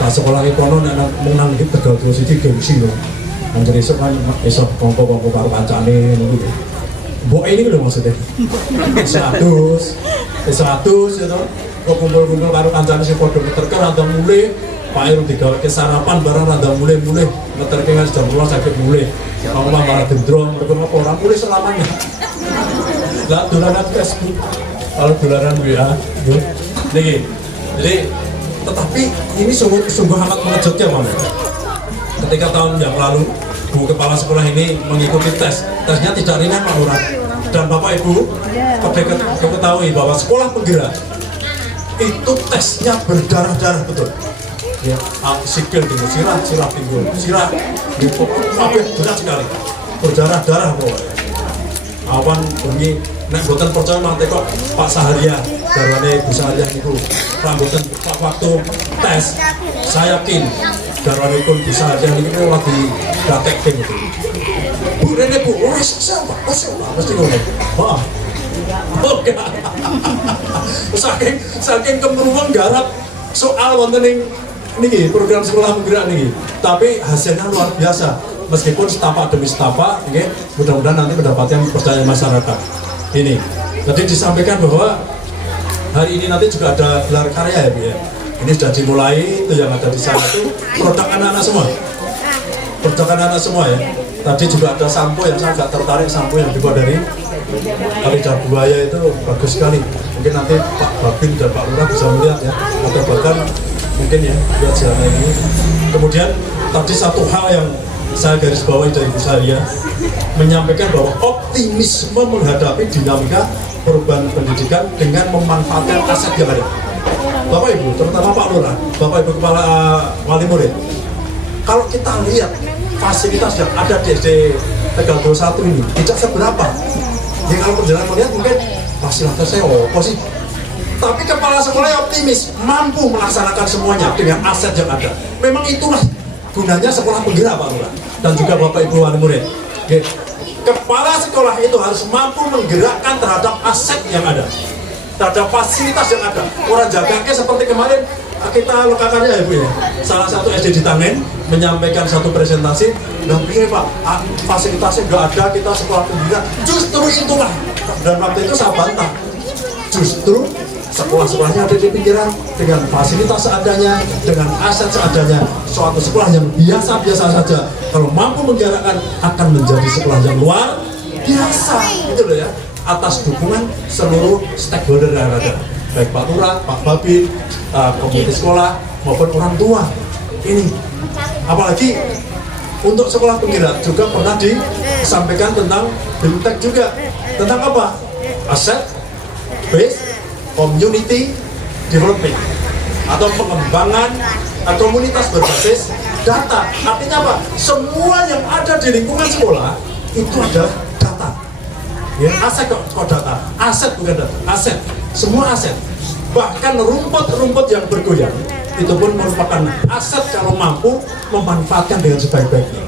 Pas sekolah ini kono nek menang iki Tegal 21 gengsi loh. Anjir esuk kan esuk kongko-kongko karo kancane niku. Mbok ini lho maksudnya. 100 gitu. Kok kumpul-kumpul karo kancane sing padha meterke rada mulih, Pak Irung digaweke sarapan barang rada mulih-mulih, meterke kan jam 12 sakit mulih. Mau malah dendrong, mergo apa ora mulih selamanya. Lah dolanan Facebook, kalau dolanan WA, nih, jadi tetapi ini sungguh amat mengejutkan Pak. Ketika tahun yang lalu Bu Kepala Sekolah ini mengikuti tesnya tidak ringan Pak Lurah, dan Bapak Ibu ketahui bahwa sekolah penggerak itu tesnya berdarah-darah betul. Ya, sikil tinggal sirah tinggal sirah, gitu, apa berat sekali, berdarah-darah pokoknya. Awan bunyi, nek boten percaya mate kok Pak Saharia, garwane Bu Saharia niku, rambutan waktu tes, saya yakin garwane pun Bu Saharia niku lagi praktekin itu. Bu Rene Bu, siapa? Mesti ngono. Wah, oke. Saking kemeruang garap soal wonten ing niki program sekolah penggerak niki, tapi hasilnya luar biasa. Meskipun setapak demi setapak, okay, mudah-mudahan nanti mendapatkan percaya masyarakat. Ini, tadi disampaikan bahwa hari ini nanti juga ada gelar karya ya Bu ya. Ini sudah dimulai, itu yang ada di sana itu produk anak-anak semua. Produk anak-anak semua ya. Tadi juga ada sampo yang saya agak tertarik, sampo yang dibuat dari lidah buaya itu bagus sekali. Mungkin nanti Pak Babin dan Pak Lurah bisa melihat ya, atau bahkan mungkin ya lihat jalan ini. Kemudian tadi satu hal yang saya garis bawahi dari Bu Saharia menyampaikan bahwa optimisme menghadapi dinamika perubahan pendidikan dengan memanfaatkan aset yang ada. Bapak Ibu, terutama Pak Lurah, Bapak Ibu Kepala Wali Murid, kalau kita lihat fasilitas yang ada di SD Tegal 21 ini tidak seberapa. Ya kalau perjalanan melihat mungkin fasilitasnya apa sih? Tapi kepala sekolah optimis, mampu melaksanakan semuanya dengan aset yang ada. Memang itulah gunanya sekolah penggerak Pak Lurah dan juga Bapak Ibu Wali Murid. Oke. Kepala sekolah itu harus mampu menggerakkan terhadap aset yang ada, terhadap fasilitas yang ada. Orang jaganya seperti kemarin kita lokakannya ya Bu ya, salah satu SD di Tangen menyampaikan satu presentasi, dan begini Pak, fasilitasnya nggak ada, kita sekolah penggerak. Justru itulah, dan waktu itu saya bantah, justru sekolah-sekolahnya ada di pinggiran dengan fasilitas seadanya, dengan aset seadanya. Suatu sekolah yang biasa-biasa saja, kalau mampu menggerakkan akan menjadi sekolah yang luar biasa, gitu loh ya. Atas dukungan seluruh stakeholder yang ada, baik Pak Lurah, Pak Babin, komite sekolah maupun orang tua. Ini, apalagi untuk sekolah penggerak juga pernah disampaikan tentang BIMTEK juga, tentang apa? Aset, base, community development atau pengembangan komunitas berbasis data. Artinya apa? Semua yang ada di lingkungan sekolah itu adalah data. Ya, aset kok data, aset bukan data, aset, semua aset. Bahkan rumput-rumput yang bergoyang itu pun merupakan aset kalau mampu memanfaatkan dengan sebaik-baiknya.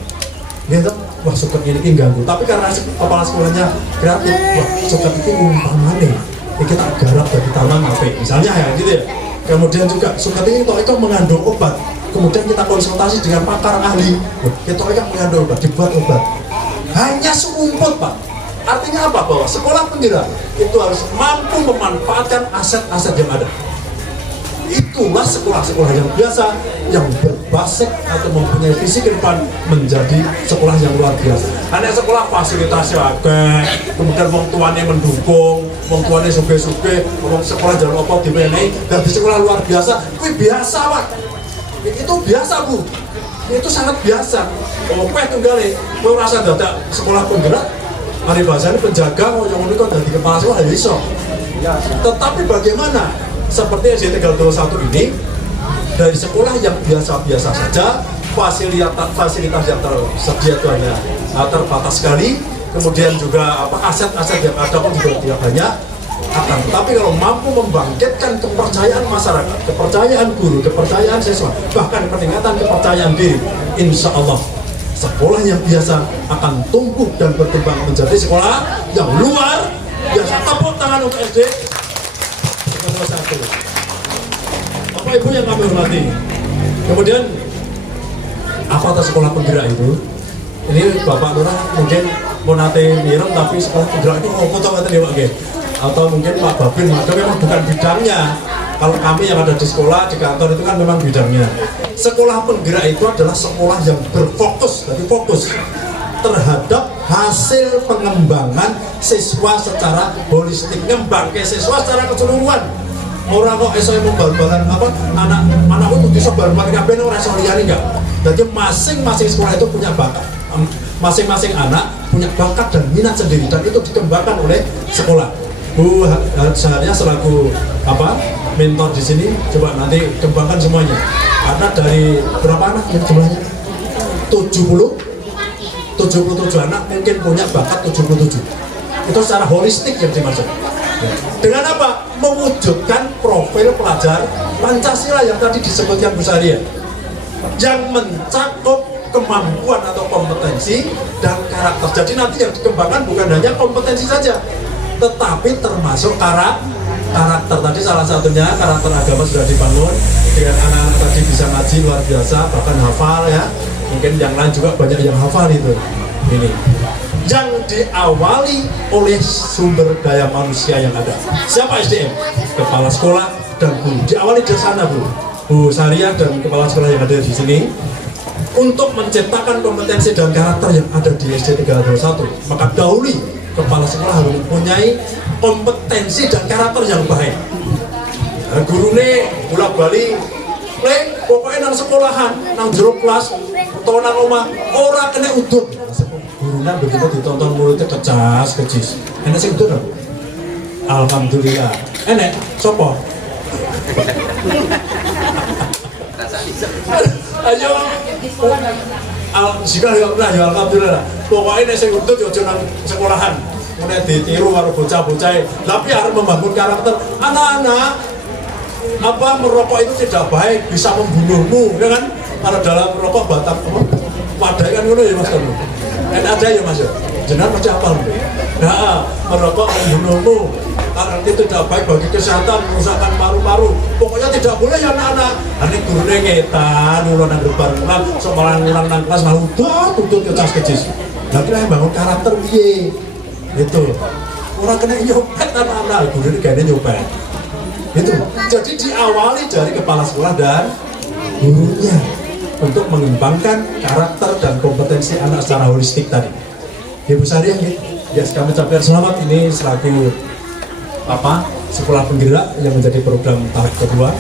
Gitu, wah suket ini ganggu. Tapi karena kepala sekolahnya kreatif, wah suket itu umpamane kita garap dari tanam apa misalnya ya gitu ya. Kemudian juga suket ini itu mengandung obat. Kemudian kita konsultasi dengan pakar ahli, kita mengandung obat, dibuat obat. Hanya serumput Pak. Artinya apa? Bahwa sekolah penggerak itu harus mampu memanfaatkan aset-aset yang ada. Itulah sekolah-sekolah yang biasa, yang berbasis atau mempunyai visi ke depan menjadi sekolah yang luar biasa. Hanya sekolah fasilitasnya ada, kemudian wong tuanya mendukung, wong tuanya suge-suge, wong sekolah jalan apa dimenai, dan di sekolah luar biasa, itu biasa Pak. Itu biasa Bu, itu sangat biasa. Oke tunggale, kowe rasa dadak sekolah penggerak, mari bahasanya penjaga mau yang unik dari kepala sekolah ya iso. Tetapi bagaimana seperti SD Tegal 21 ini, dari sekolah yang biasa-biasa saja, fasilitas yang tersedia itu hanya terbatas sekali, kemudian juga aset-aset yang ada pun juga tidak banyak, Akan tetapi kalau mampu membangkitkan kepercayaan masyarakat, kepercayaan guru, kepercayaan siswa, bahkan peningkatan kepercayaan diri, insya Allah sekolah yang biasa akan tumbuh dan berkembang menjadi sekolah yang luar biasa. Tepuk tangan untuk SD nomor 1. Bapak Ibu yang kami hormati, kemudian apa atas sekolah penggerak itu? Ini Bapak Lurah mungkin mau nate mirem, tapi sekolah penggerak itu mau foto nggak tadi, atau mungkin Pak Babin, itu memang bukan bidangnya. Kalau kami yang ada di sekolah, di kantor itu kan memang bidangnya. Sekolah penggerak itu adalah sekolah yang berfokus, jadi fokus terhadap hasil pengembangan siswa secara holistik, ngembangke siswa secara keseluruhan. Orang kok iso membal-balan apa anak itu bisa bareng-bareng kabeh ora iso liyane enggak. Jadi masing-masing sekolah itu punya bakat. Masing-masing anak punya bakat dan minat sendiri, dan itu dikembangkan oleh sekolah. Bu seharusnya selaku mentor di sini, coba nanti kembangkan semuanya. Ada dari berapa anak yang jumlahnya? 77 anak mungkin punya bakat 77. Itu secara holistik yang dimaksud. Dengan apa? Mewujudkan profil pelajar Pancasila yang tadi disebutkan Bu Saria, yang mencakup kemampuan atau kompetensi dan karakter. Jadi nanti yang dikembangkan bukan hanya kompetensi saja, tetapi termasuk karakter. Tadi salah satunya karakter agama sudah dibangun dengan anak-anak tadi bisa ngaji luar biasa, bahkan hafal ya. Mungkin yang lain juga banyak yang hafal itu. Ini yang diawali oleh sumber daya manusia yang ada. Siapa SDM? Kepala sekolah dan guru. Diawali dari sana Bu Saria dan kepala sekolah yang ada di sini, untuk menciptakan kompetensi dan karakter yang ada di SD 321. Maka dahulu kepala sekolah harus mempunyai kompetensi dan karakter yang baik. Guru ini bolak balik, pokoknya nang sekolahan, nang jero kelas, atau nang rumah, orang kena udut. Gurunya begitu ditonton mulutnya kecis. Enak sih udut aku. Alhamdulillah. Enak, sopo? Ayo, jika ya alhamdulillah. Pokoknya enak sih udut ya nang sekolahan. Kemudian ditiru karo bocah-bocah, tapi harus membangun karakter. Anak-anak, merokok itu tidak baik, bisa membunuhmu, ya kan? Kalau dalam merokok batang wadai kan ngono ya Mas Temu. Ada ya Mas. Jenengan macam apa lho? Nah, merokok membunuhmu. Karena itu tidak baik bagi kesehatan, merusakkan paru-paru. Pokoknya tidak boleh ya anak-anak. Ini gurunya ngetan, ulang nang depan ulang, somalan ulang nang kelas malah tutut kecas-kecis. Lah kira bangun karakter piye? Itu orang kena nyopet anak-anak, guru ini kayaknya nyopet itu. Jadi diawali dari kepala sekolah dan gurunya untuk mengembangkan karakter dan kompetensi anak secara holistik tadi. Ibu Saria, ya kami ucapkan selamat ini selaku sekolah penggerak yang menjadi program tahap kedua.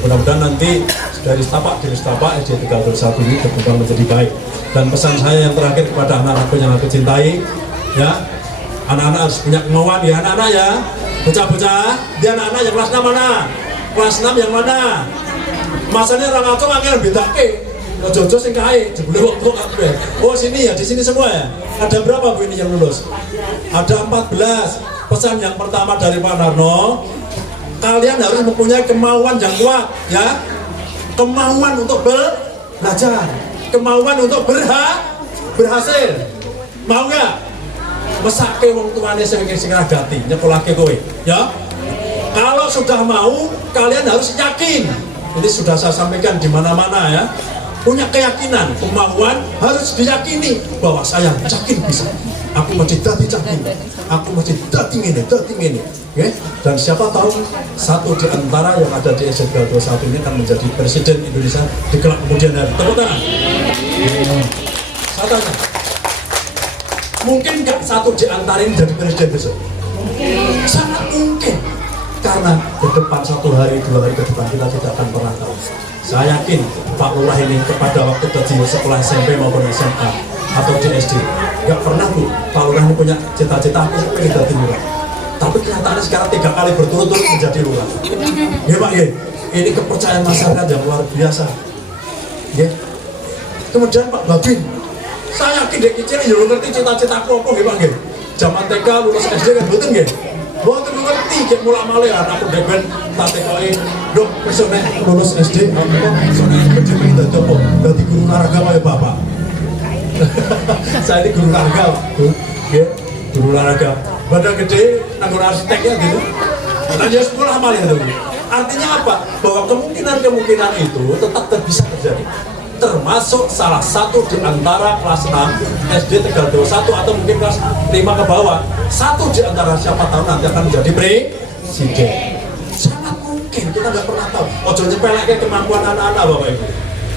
Mudah-mudahan nanti dari setapak SD 321 ini berkembang menjadi baik. Dan pesan saya yang terakhir kepada anak-anakku yang aku cintai, ya, anak-anak harus punya kemauan ya anak-anak ya. Bocah-bocah, dia anak-anak yang kelas 6 mana? Kelas 6 yang mana? Masanya orang acung angin bedake. Jojo sing kae, jebule waktu kabeh. Oh sini ya, di sini semua ya. Ada berapa Bu ini yang lulus? Ada 14. Pesan yang pertama dari Pak Narno, kalian harus mempunyai kemauan yang kuat ya. Kemauan untuk belajar, kemauan untuk berhasil. Mau nggak? Mesake wong tuane sing ragati nyekolahke kowe ya. Kalau sudah mau, kalian harus yakin. Ini sudah saya sampaikan di mana-mana ya. Punya keyakinan, kemauan harus diyakini bahwa saya yakin bisa. Aku masih dadi yakin. Aku masih dadi ngene. Okay? Dan siapa tahu satu di antara yang ada di SD 21 ini akan menjadi presiden Indonesia di kelak kemudian hari. Tepuk tangan. Saya tanya, mungkin nggak satu di antara ini jadi presiden besok? Sangat mungkin. Karena ke depan 1 hari, 2 hari ke depan kita tidak akan pernah tahu. Saya yakin Pak Lurah ini kepada waktu di sekolah SMP maupun SMA atau di SD nggak pernah Bu, Pak Lurah ini punya cita-cita aku pengen jadi lurah. Tapi kenyataannya sekarang 3 kali berturut-turut menjadi lurah. Ya Pak ya, ini kepercayaan masyarakat yang luar biasa. Ya. Kemudian Pak Babin, saya yakin dek kecil ya ngerti cita-citaku apa ya Pak ya. Zaman TK lulus SD kan betul nggih. Mboten ngerti kayak mulak-malik anakku deben tak tekoki. Dok, besok nek lulus SD kok iso nek gede pengen dadi apa? Dadi guru olahraga kaya bapak. Saya ini guru olahraga, Bu. Nggih, guru olahraga. Badan gede nanggur arsitek ya gitu. Nah, ya sekolah malah itu. Artinya apa? Bahwa kemungkinan-kemungkinan itu tetap bisa terjadi. Termasuk salah satu di antara kelas 6 SD Tegal 21 atau mungkin kelas 5 ke bawah. Satu di antara siapa tahu nanti akan menjadi presiden. Sangat mungkin, kita nggak pernah tahu. Ojo nyepeleknya kemampuan anak-anak Bapak Ibu.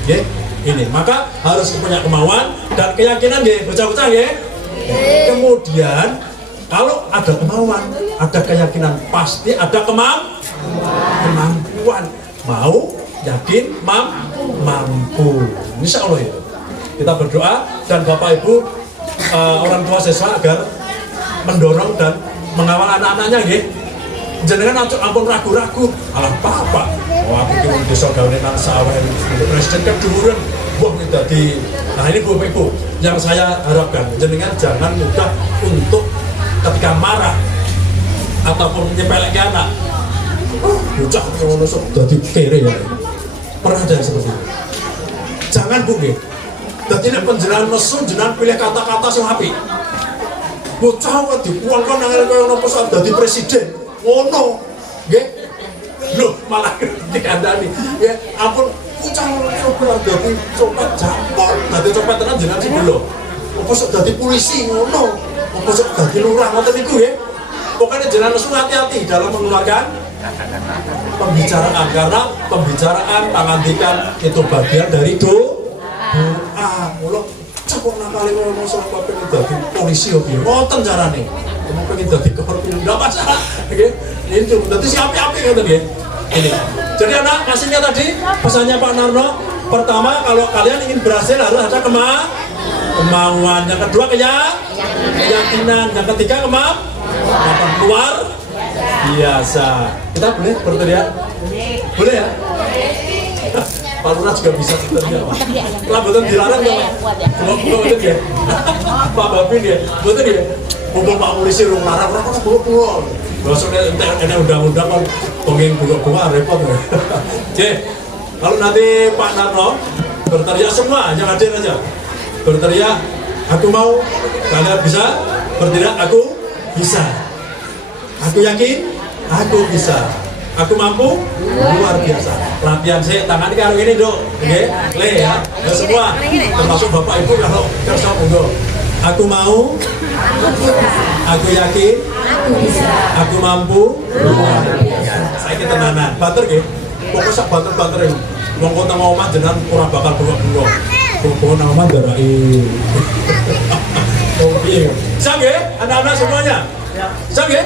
Ya, ini maka harus punya kemauan dan keyakinan ya, bocah-bocah ya. Kemudian kalau ada kemauan, ada keyakinan, pasti ada kemampuan. Mau, yakin, mampu. Insya Allah itu. Kita berdoa dan Bapak Ibu orang tua siswa agar mendorong dan mengawal anak-anaknya nggih. Jenengan ampun ragu-ragu. Alah Bapak, aku kira desa gawe nang sawah untuk presiden keduren. Wah dadi. Nah ini Bapak Ibu yang saya harapkan jenengan jangan mudah untuk ketika marah ataupun nyepelek anak. Bocah ngono sok dadi kere ya. Pernah ada yang seperti itu. Jangan Bu nggih. Dadi nek panjenengan nesu jenengan pilih kata-kata sing apik. Bocah kok dipuangkan nang kaya ngono sok dadi presiden. Ngono. Nggih. Loh, malah dikandani. Ya ampun, bocah coba dadi copet jampol. Dadi copet tenan jenengan sing lho. Apa sok dadi polisi ngono. Apa sok dadi lurah ngoten niku nggih. Pokoknya jenengan nesu hati-hati dalam mengeluarkan pembicaraan karena pembicaraan pangandikan itu bagian dari doa. Mula cakok nakale ngono sok pengen dadi polisi yo piye. Ngoten carane. Kamu pengen dadi korupsi enggak masalah. Nggih. Itu dadi si api-api ngoten nggih. Ini. Jadi anak hasilnya tadi pesannya Pak Narno, pertama kalau kalian ingin berhasil harus ada kemauan. Yang kedua keyakinan. Yang ketiga kemampuan luar biasa. Kita boleh berteriak? Boleh ya? Pak Lurah juga bisa berteriak Pak. Betul dilarang ya Pak? Betul ya? Pak Babin ya? Betul ya? Mumpung Pak Polisi rung larang, orang buluk-buluk. Maksudnya ini undang-undang kan penging buluk-buluk repot ya. Jadi kalau nanti Pak Narno berteriak semua, yang hadir aja berteriak, aku mau, kalian bisa berteriak, aku bisa. Aku yakin, aku bisa. Aku mampu, luar biasa. Latihan saya tangan karo ini dok, oke? Le ya, semua, termasuk bapak ibu kalau kerja monggo. Aku mau, aku yakin, aku mampu, luar biasa. Saya kita tenanan, banter gitu. Pokoknya sak banter-banter ini. Wong kota mau omah jenengan ora bakal bengok-bengok. Pokoknya nang omah darai. Oh iya. Bisa nggih, anak-anak semuanya? Bisa nggih?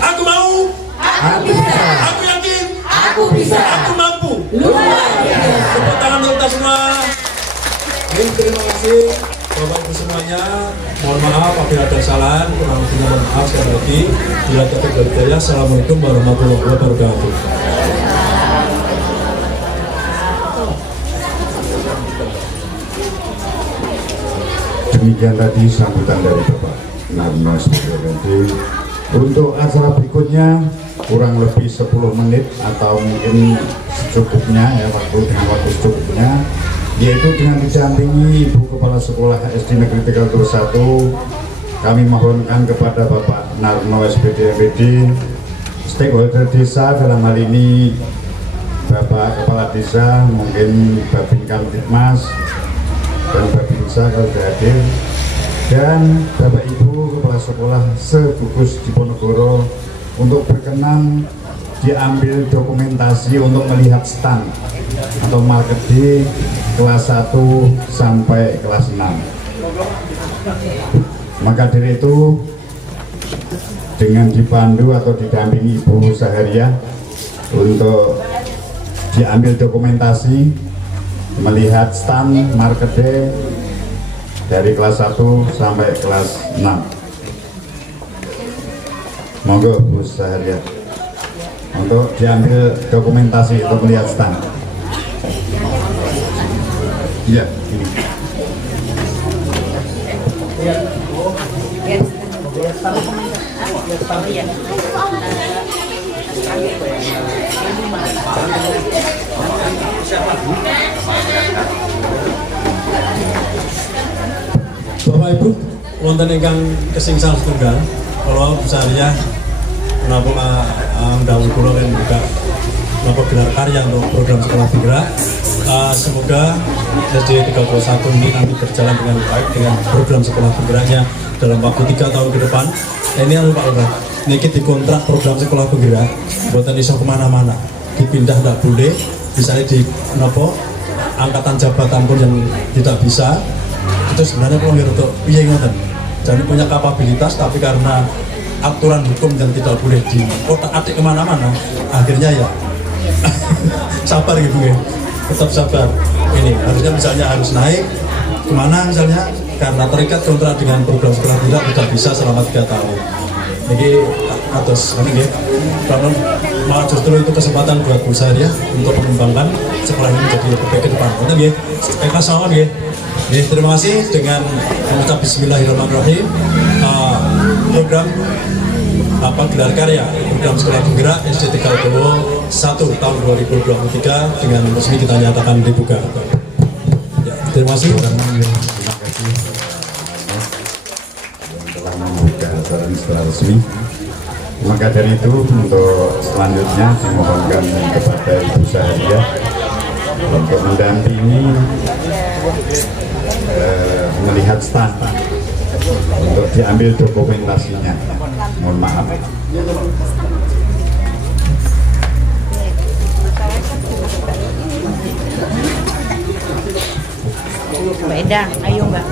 Aku mau, aku bisa, aku yakin, aku bisa, aku mampu. Luar biasa. Tepuk tangan untuk kita semua. Terima kasih Bapak Ibu semuanya. Mohon maaf apabila ada kesalahan, kurang lebihnya mohon maaf sekali lagi. Bila taufiq wal hidayah. Assalamualaikum warahmatullahi wabarakatuh. Demikian tadi sambutan dari Bapak Narno SPDMD. Untuk acara berikutnya kurang lebih 10 menit atau mungkin secukupnya ya, dengan waktu secukupnya, yaitu dengan didampingi Ibu Kepala Sekolah SD Negeri Tegal 21. Kami mohonkan kepada Bapak Narno SPDMD, stakeholder desa dalam hal ini Bapak Kepala Desa, mungkin Babin Kamtibmas dan Babinsa kalau sudah hadir, dan Bapak Ibu Kepala Sekolah se-Gugus Diponegoro untuk berkenan diambil dokumentasi untuk melihat stand atau market D kelas 1 sampai kelas 6. Maka dari itu dengan dipandu atau didampingi Ibu Sahariah untuk diambil dokumentasi melihat stand market D dari kelas 1 sampai kelas 6. Monggo Bu Sahariah untuk diambil dokumentasi untuk melihat stand. Iya, ini. Oh iya. Bapak Ibu, wonten ingkang kesengsal setunggal, kalau besarnya menapa dawuh kula kan juga menapa gelar karya untuk program sekolah bergerak. Semoga SD 31 ini nanti berjalan dengan baik dengan program sekolah bergeraknya dalam waktu 3 tahun ke depan. Ini anu Pak Lurah, niki dikontrak program sekolah bergerak, buatan iso kemana-mana, dipindah tidak boleh, misalnya di menapa angkatan jabatan pun yang tidak bisa. Itu sebenarnya pelanggar untuk piye ngoten. Jadi punya kapabilitas tapi karena aturan hukum yang tidak boleh di otak-atik kemana-mana, akhirnya ya sabar gitu ya, tetap sabar. Ini harusnya misalnya harus naik kemana misalnya karena terikat kontrak dengan program sekolah tidak bisa selama 3 tahun. Jadi atas ini ya, karena malah justru itu kesempatan buat Bu Sari ya untuk mengembangkan sekolah ini menjadi lebih baik ke depan. Nanti ya, sama ya. Terima kasih dengan mengucap Bismillahirrahmanirrahim. Program gelar karya program sekolah bergerak SD 31 tahun 2023 dengan resmi kita nyatakan dibuka. Ya, terima kasih. Telah membuka acara secara resmi. Maka dari itu untuk selanjutnya dimohonkan kepada Ibu Sahariah untuk mendampingi melihat stand untuk diambil dokumentasinya. Mohon maaf. Mbak Eda, ayo Mbak.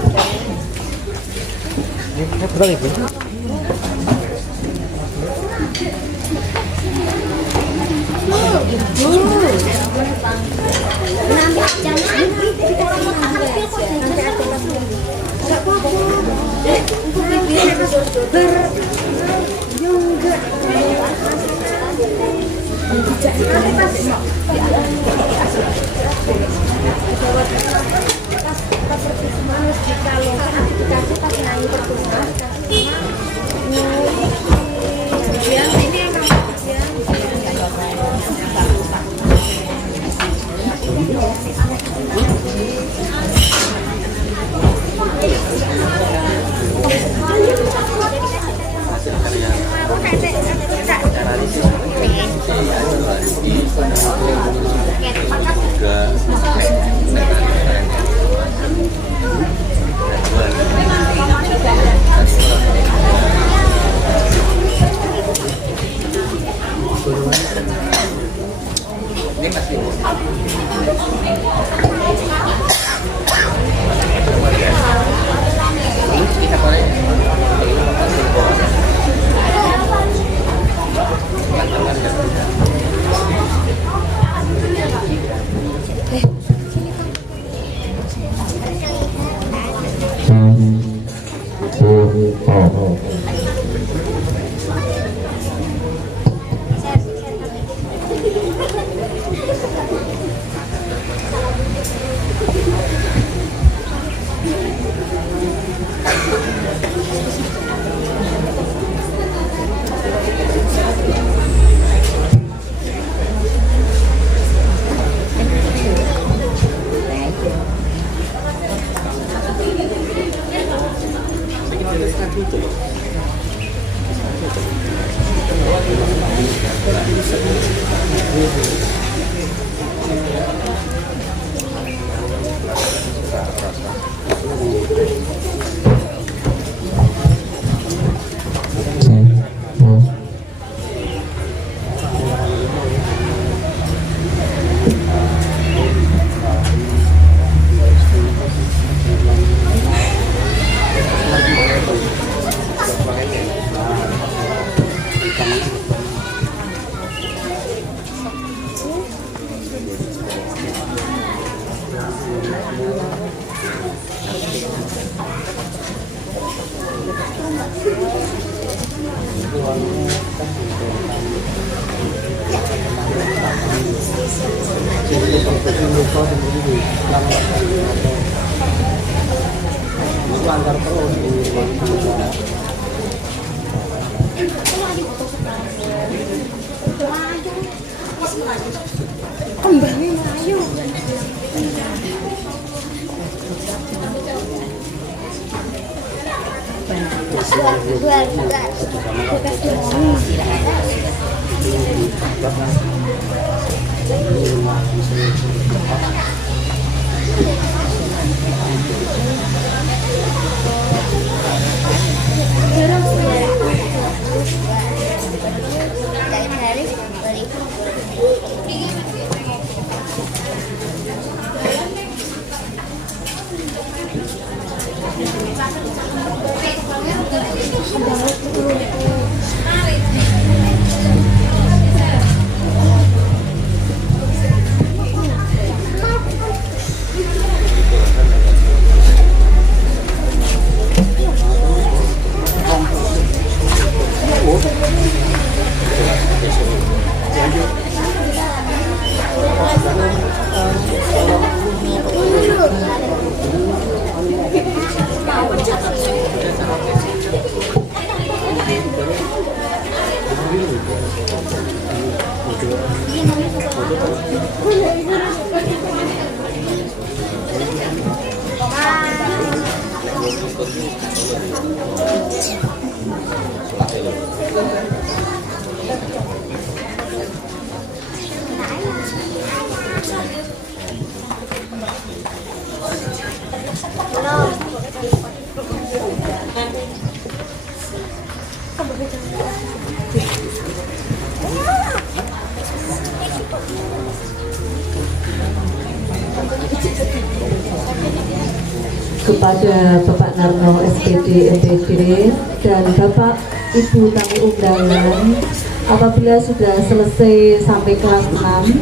Kepada Bapak Narno SPD MPD dan Bapak Ibu tamu undangan, apabila sudah selesai sampai kelas 6,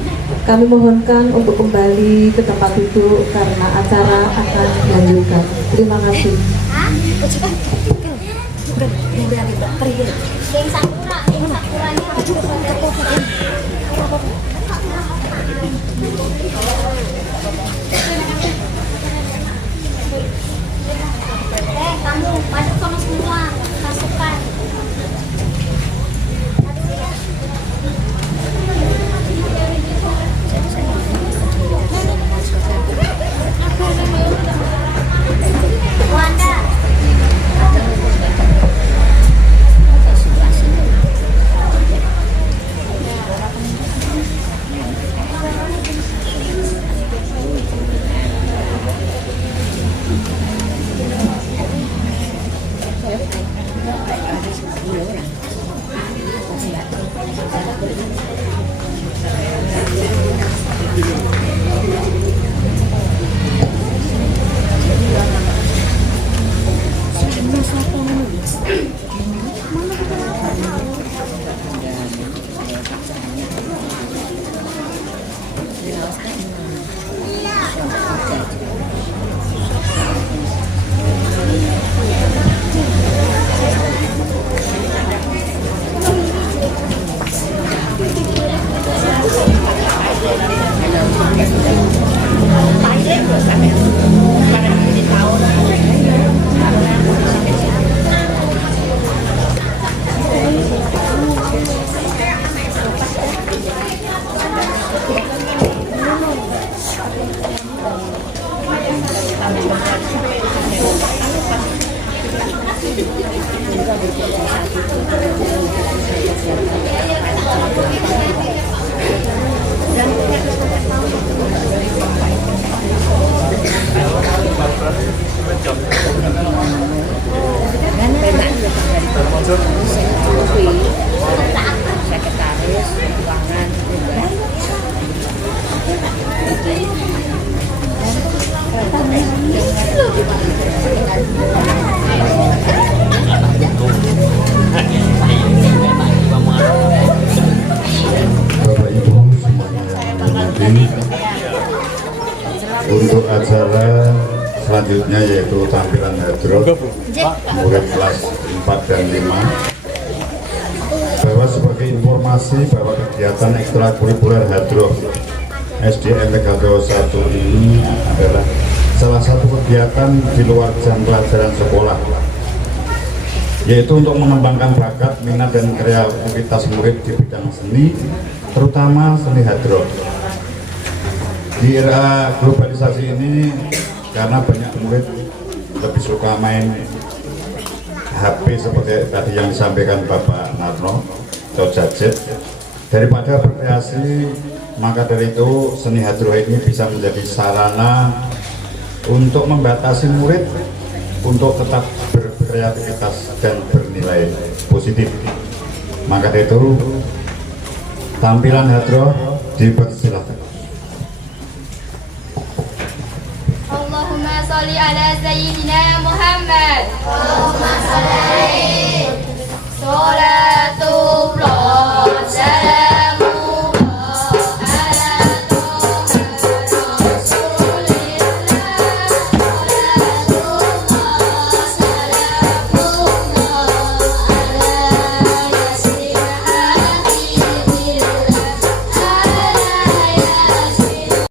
kami mohonkan untuk kembali ke tempat duduk karena acara akan dilanjutkan. Terima kasih. Kamu masuk sama semua pasukan. Wanda. Untuk acara selanjutnya yaitu tampilan hadroh murid kelas 4 dan 5, bahwa sebagai informasi bahwa kegiatan ekstrakurikuler hadroh SDN Tegaldo 1 ini adalah salah satu kegiatan di luar jam pelajaran sekolah yaitu untuk mengembangkan bakat, minat dan kreativitas murid di bidang seni, terutama seni hadroh. Di era globalisasi ini, karena banyak murid lebih suka main HP seperti tadi yang disampaikan Bapak Narno atau gadget, daripada berkreasi, maka dari itu seni hadroh ini bisa menjadi sarana untuk membatasi murid untuk tetap berkreativitas dan bernilai positif. Maka dari itu tampilan hadroh dipersilahkan. Allahumma sholli ala sayyidina Muhammad. Allahumma sholli alaihi. Salatullah salamullah ala Toha Rasulillah. Salatullah salamullah ala Yasin Habibillah. Ala Yasin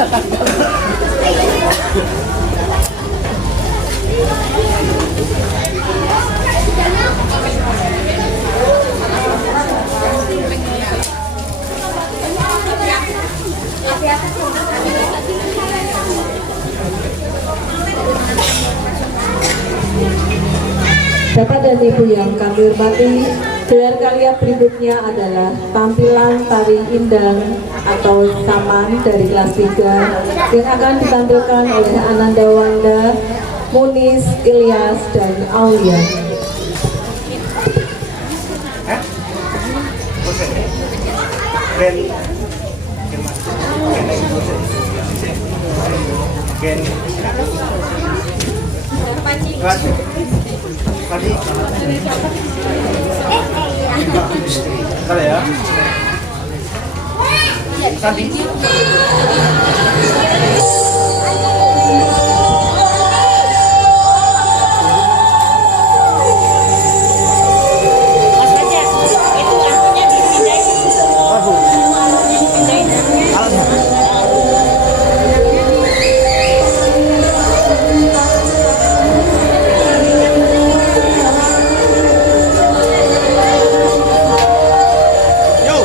Bapak dan Ibu yang kami hormati, gelar karya berikutnya adalah tampilan tari indang atau saman dari kelas 3 yang akan ditampilkan oleh Ananda Wanda, Munis, Ilyas, dan Aulia. Bentar ya. Mas Fajar, itu anunya dipindahin. Yo.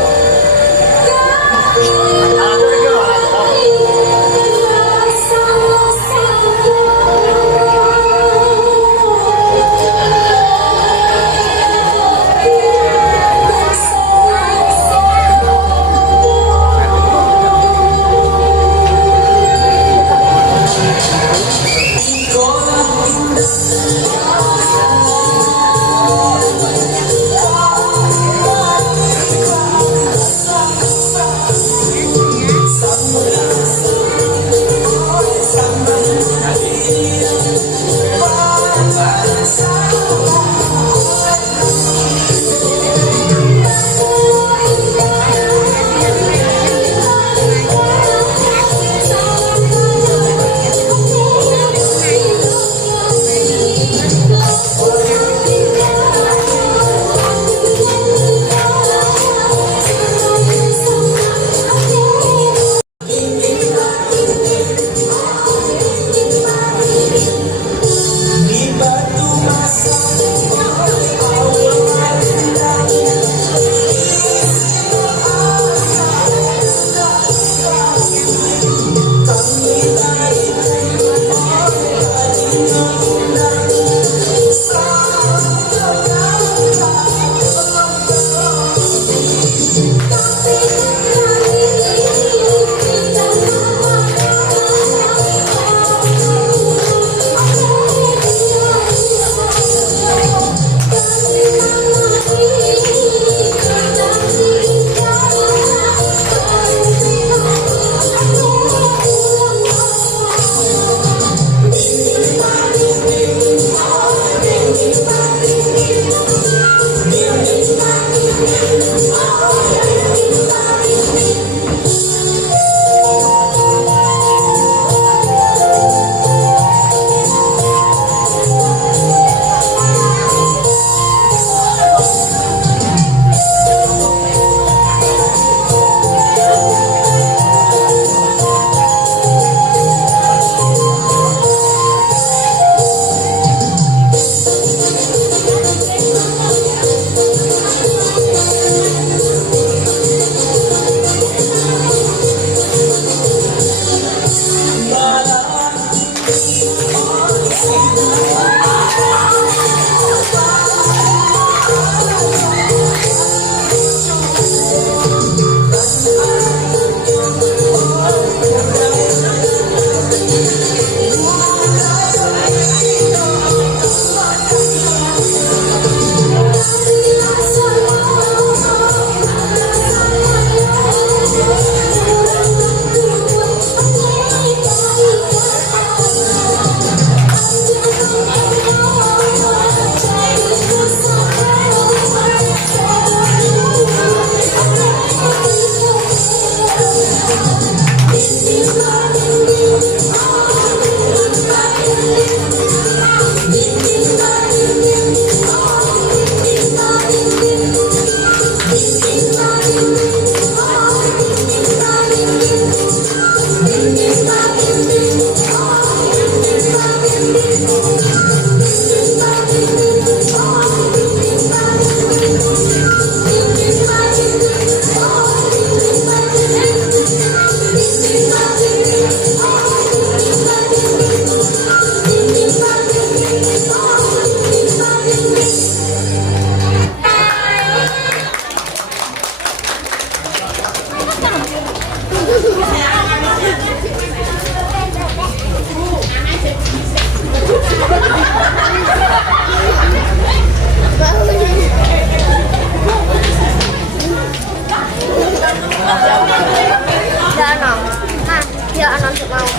Iya, anak mau.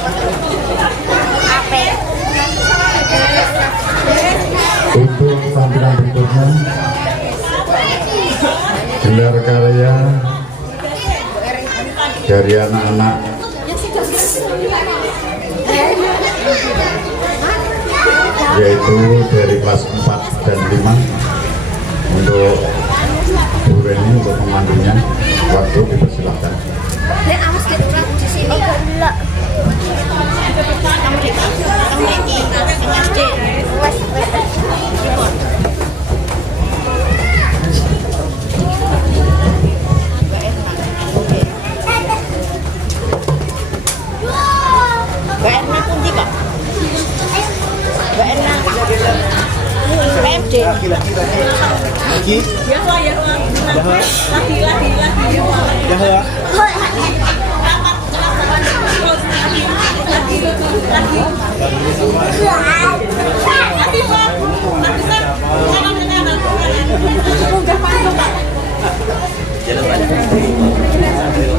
Apa? Untuk tampilan berikutnya, gelar karya dari anak-anak yaitu dari kelas 4 dan 5 untuk Bu Reni untuk memandunya. Waktu dipersilahkan. Dek, awas kedulang di sini. Oh, enggak. Mbak Erna pun di Pak. Mbak Erna. PMD. Lagi. Ya Pak, ya Pak. Lagi. Ya Pak.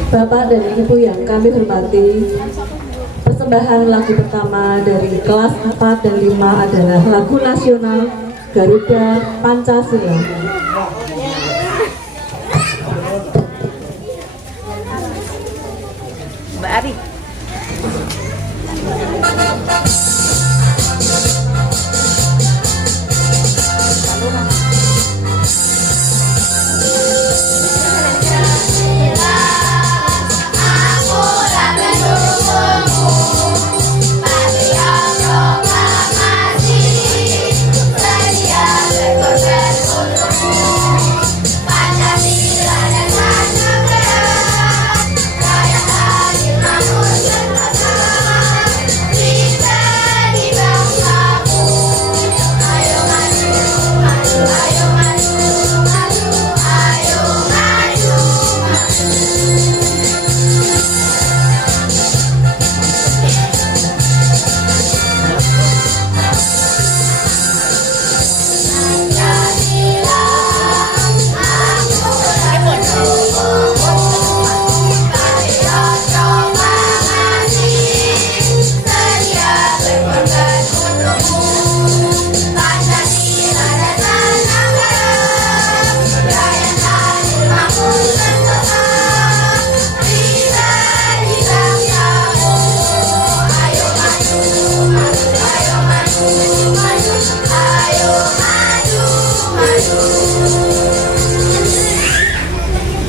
Bapak dan Ibu yang kami hormati, persembahan lagu pertama dari kelas 4 dan 5 adalah lagu nasional Garuda Pancasila. Mbak Ari.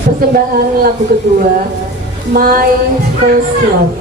Persembahan lagu kedua, My First Love.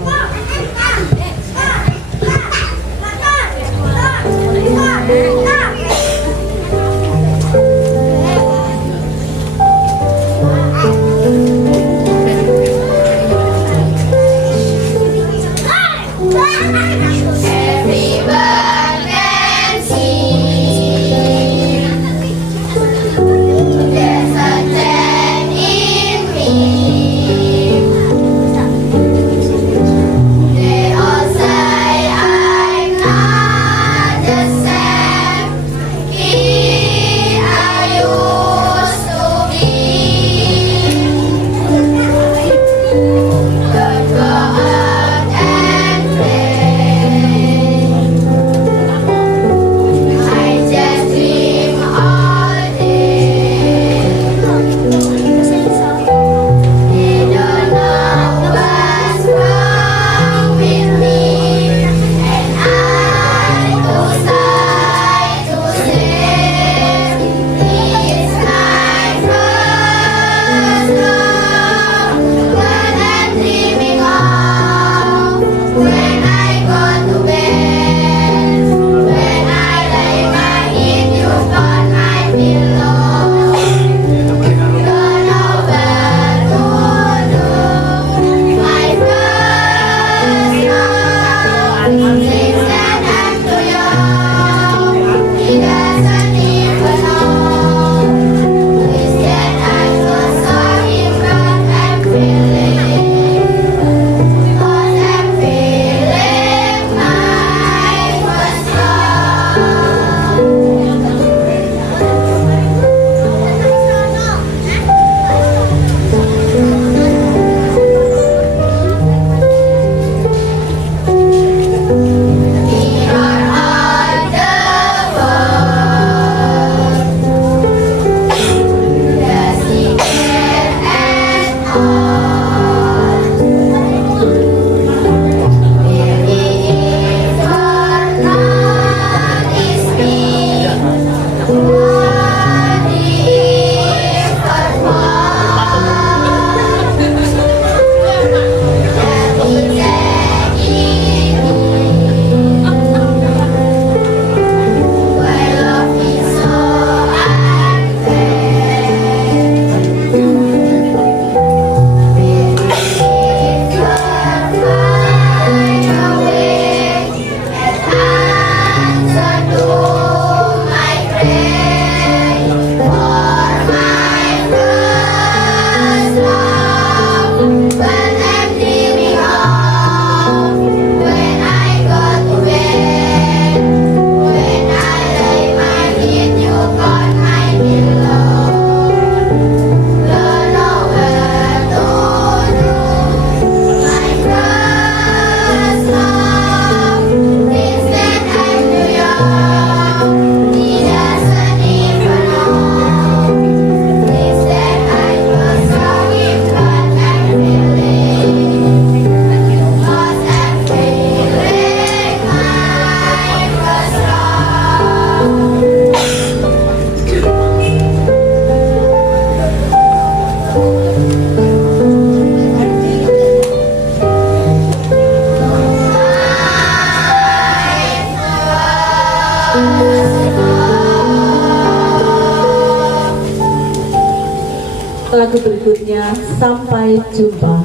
lagu berikutnya, Sampai Jumpa.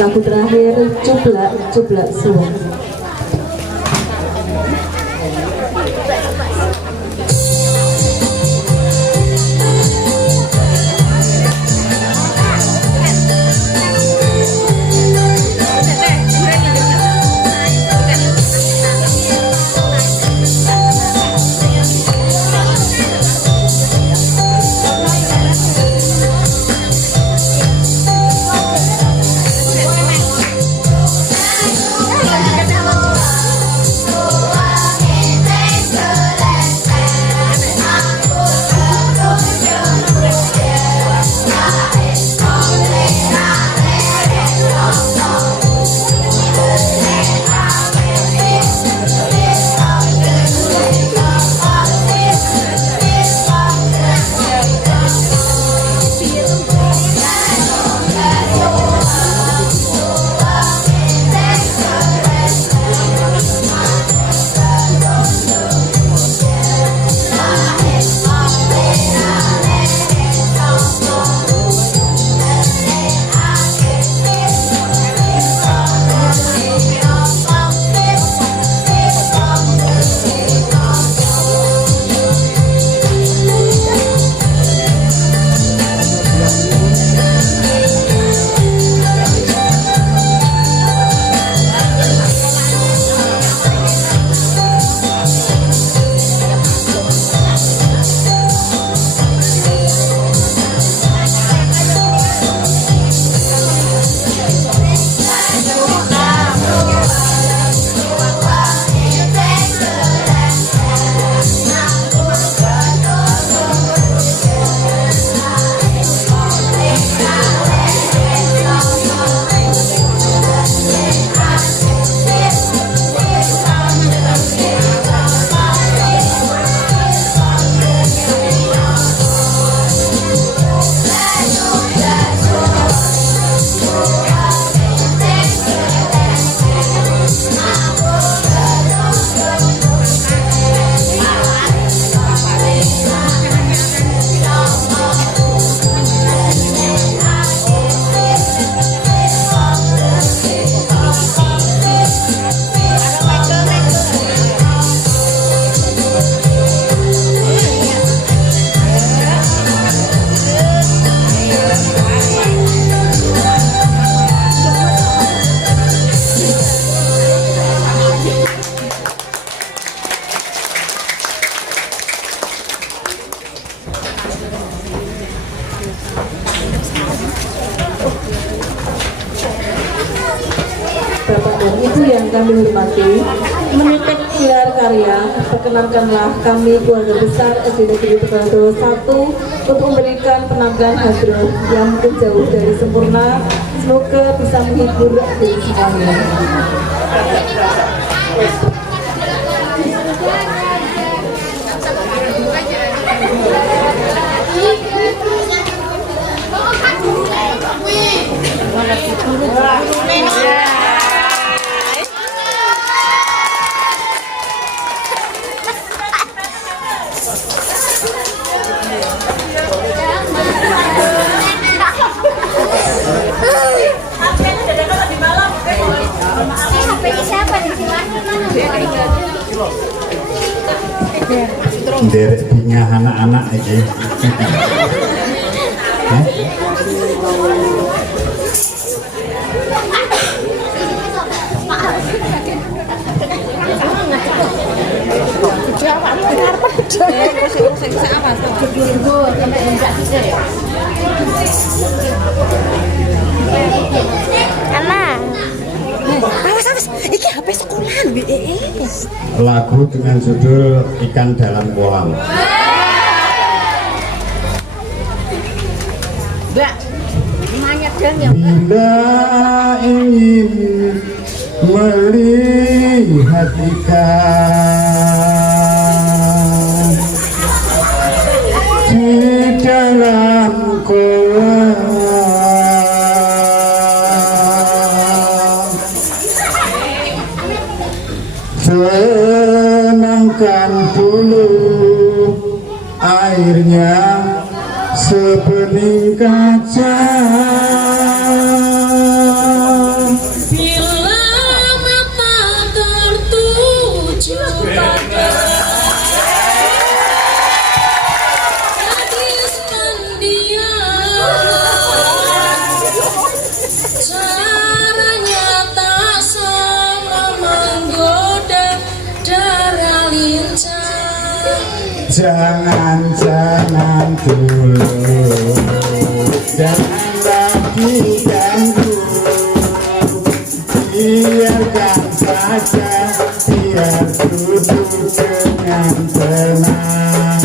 Lagu terakhir, Cublak Cublak Suwung. Menitip gelar karya, perkenankanlah kami keluarga besar SD Negeri Tegaldo 1 untuk memberikan penampilan hadroh yang mungkin jauh dari sempurna. Semoga bisa menghibur dari semuanya. Derek punya anak-anak aja. Lagu dengan judul Ikan Dalam Kolam. Bila ingin melihat ikan di dalam kolam, tenangkan dulu airnya sebening kaca. Bila mata tertuju pada gadis pendiam, caranya tak sama menggoda darah lincah. Jangan dulu, jangan lagi ganggu, biarkan saja, biar duduk dengan tenang.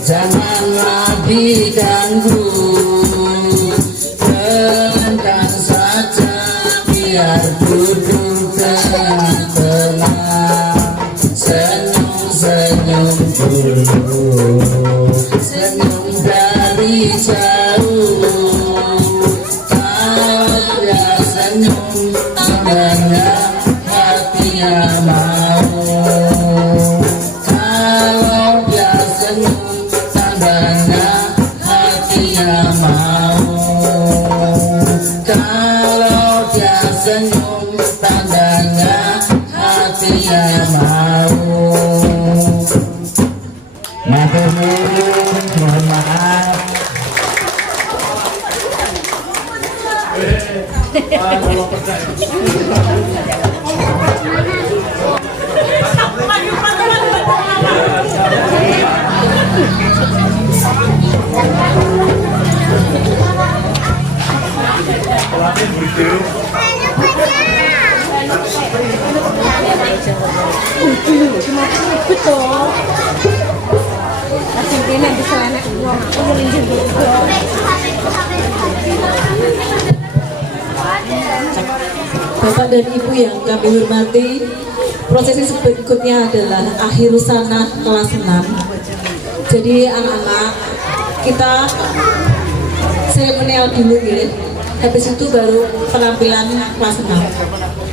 Jangan lagi ganggu, tenangkan saja, biar duduk dengan tenang. Senyum-senyum dulu, senyum dari jauh. Kalau dia senyum, tandanya hatinya mau. Kalau dia senyum, tandanya hatinya mau. Kalau dia senyum, tandanya hatinya mau. Matur nuwun, mohon maaf. Bapak dan Ibu yang kami hormati, prosesi berikutnya adalah akhir sanah kelas 6. Jadi anak-anak, kita seremonial dulu ya. Habis itu baru penampilan kelas 6.